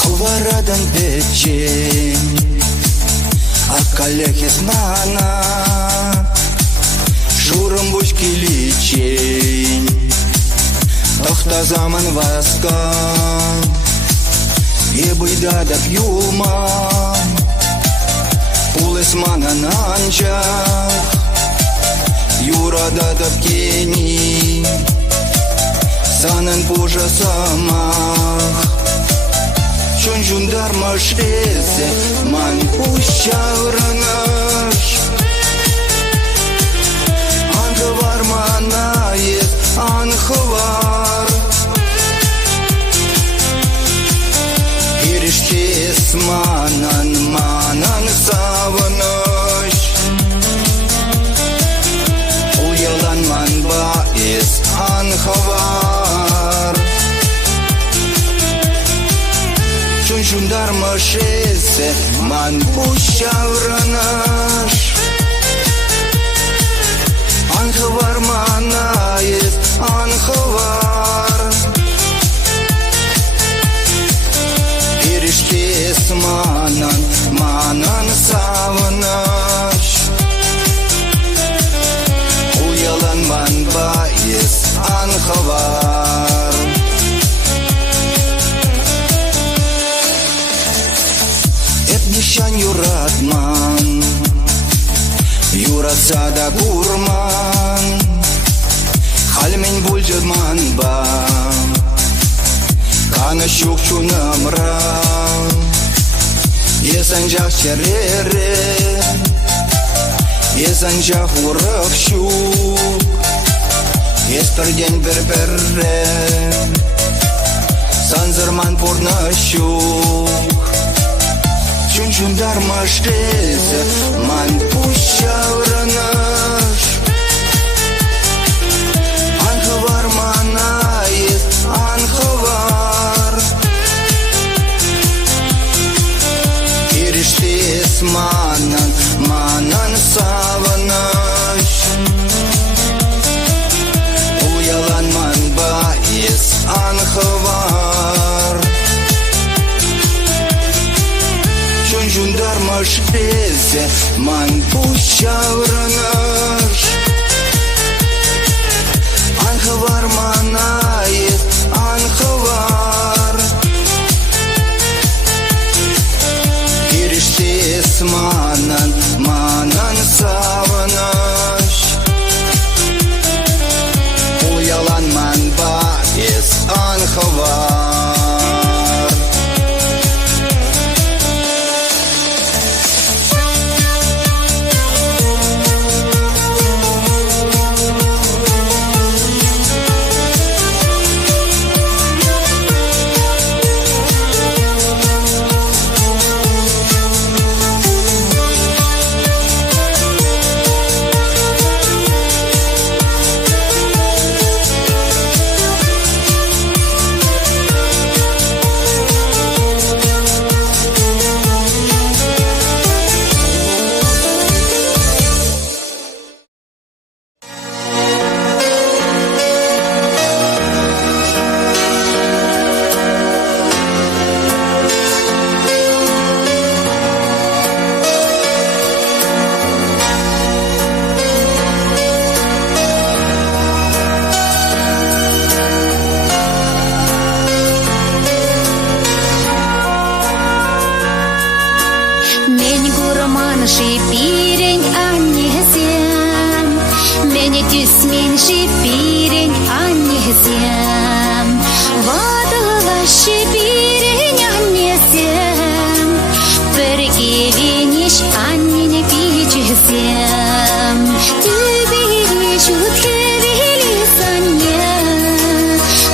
Хварадан печень, акалехес мана, шурым бочки личень, тохта заман васка, ебыдадап юлман, пулес манан анчах, юрададап кени, санын пужа самах. Чон жундар машрезе, ман пущавранаш. Анхвар манает, анхвар. Иришкес манан саванаш. Уялан ман баес, анхвар. Жундар машезе, ман пущавранаш. Анхвар манает, анхвар. Иришкес манан саванаш. Уялан ман баес, анхвар. Нишан юратман, юратса да гурман, халмен бульджадман ба, кана щук чунамра, есанжах черере, есанжах урак щук, есперден берберре, санзарман порна щук. Чун-чундар маштезе, ман пущавранаш. безе ман пущаврыныш Анхывар манайет анхывар Кириштес манан савыныш Уялан ман баес анхывар Шипирень аннесем, мене тюсмен шипирень аннесем, вадала шипирень аннесем, перекивиниш аннене пичесем, тюбиниш уткевили санне,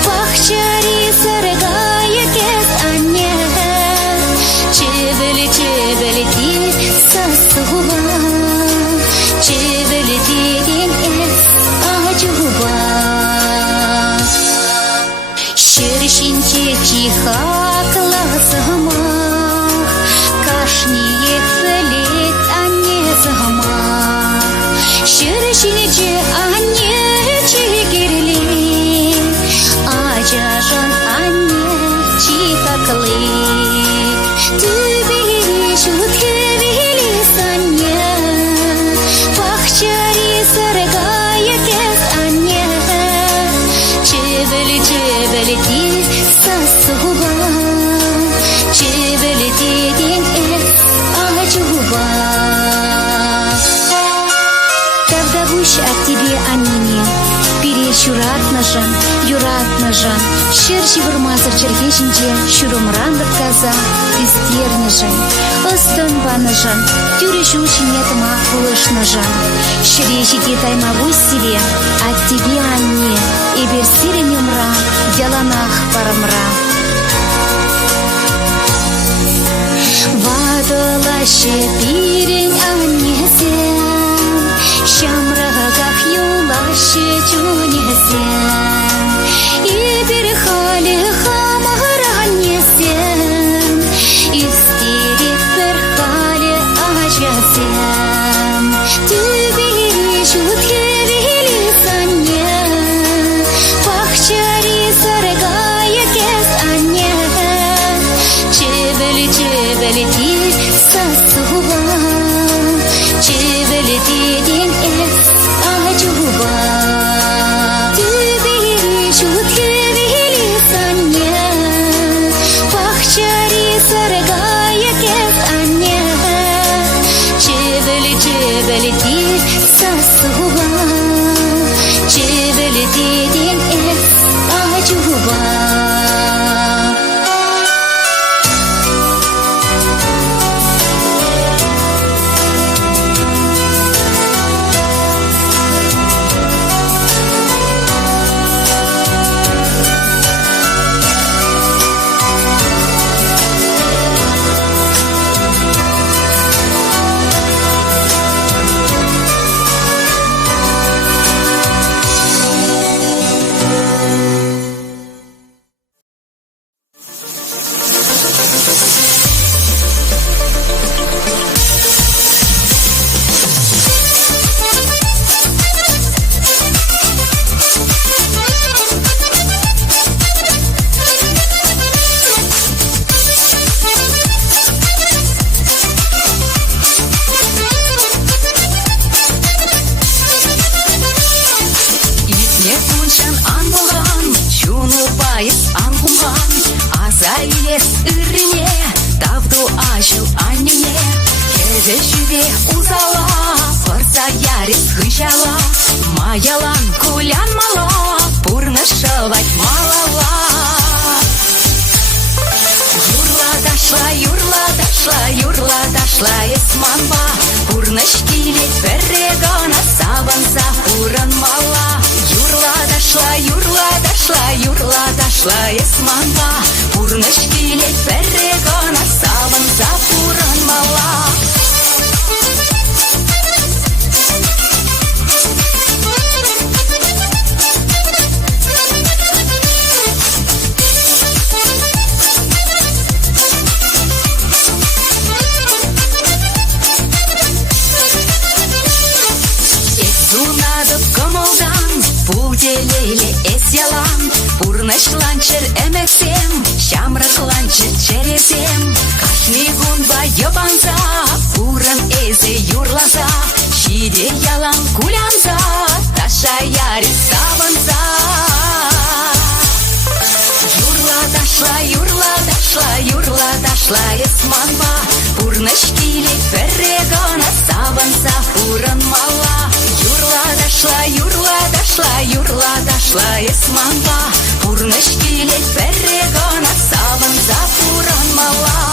пахчари саргая кес анне, чебели ти сасуба, чебели тидин эс ажуба. Шершинче чиха класамах, кашние хлет анне замах. Шершинче анне чигерли, ажажан анне чиха клет. Тюбиш уткевили санне, пахчари саргая кес анне, чебели ти сасуба, чебели тидин эс ажуба. Тогда буш от тебе аннине, перечуратнажан, юратнажан, шерши вырмазыр черкешинче, шурумрандып каза, истернежан, ыстынбанажан, тюреш учинетыма кулышнажан. Шерешите таймавуй себе, от тебе анне, и берсиренемра, яланах парамра. Вадала шепирень аннесем, шамрагах юлаше чунесем, и берхали хамар аннесем, истерит берхали ажвясем. Тюбиш уткевили санне, пахчари саргая кес анне, чебели ти сасуба, чебели тидин эс ажуба. Тюбиш болған азайес үріне тавду ашу анне кезі жүбе узала порса ярис хыжала маялан кулян мала пурнышылать малала юрла дашла есманба пурныш килет беррегана сабанса пуран мала юрла дашла есманба пурныш килет беррегана сабанса пуран мала Пуделейле эс ялан пурныш ланчер эмексем шамрак ланчер черезем кашни гунба йобанза пуран эзе юрлаза шиде ялан кулянза таша яри сабанза юрла дашла есманба пурныш килет беррегана сабанза пуран мала юрла дашла есманба пурныш килет беррегана сабанза пуран мала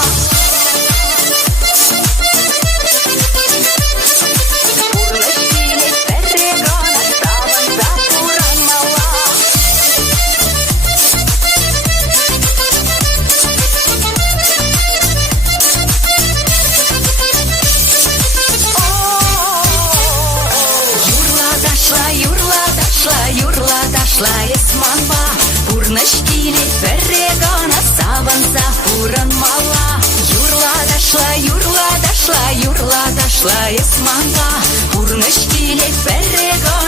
дашла есманба пурныш килет беррегана сабанса пуран мала юрла дашла есманба пурныш килет беррегана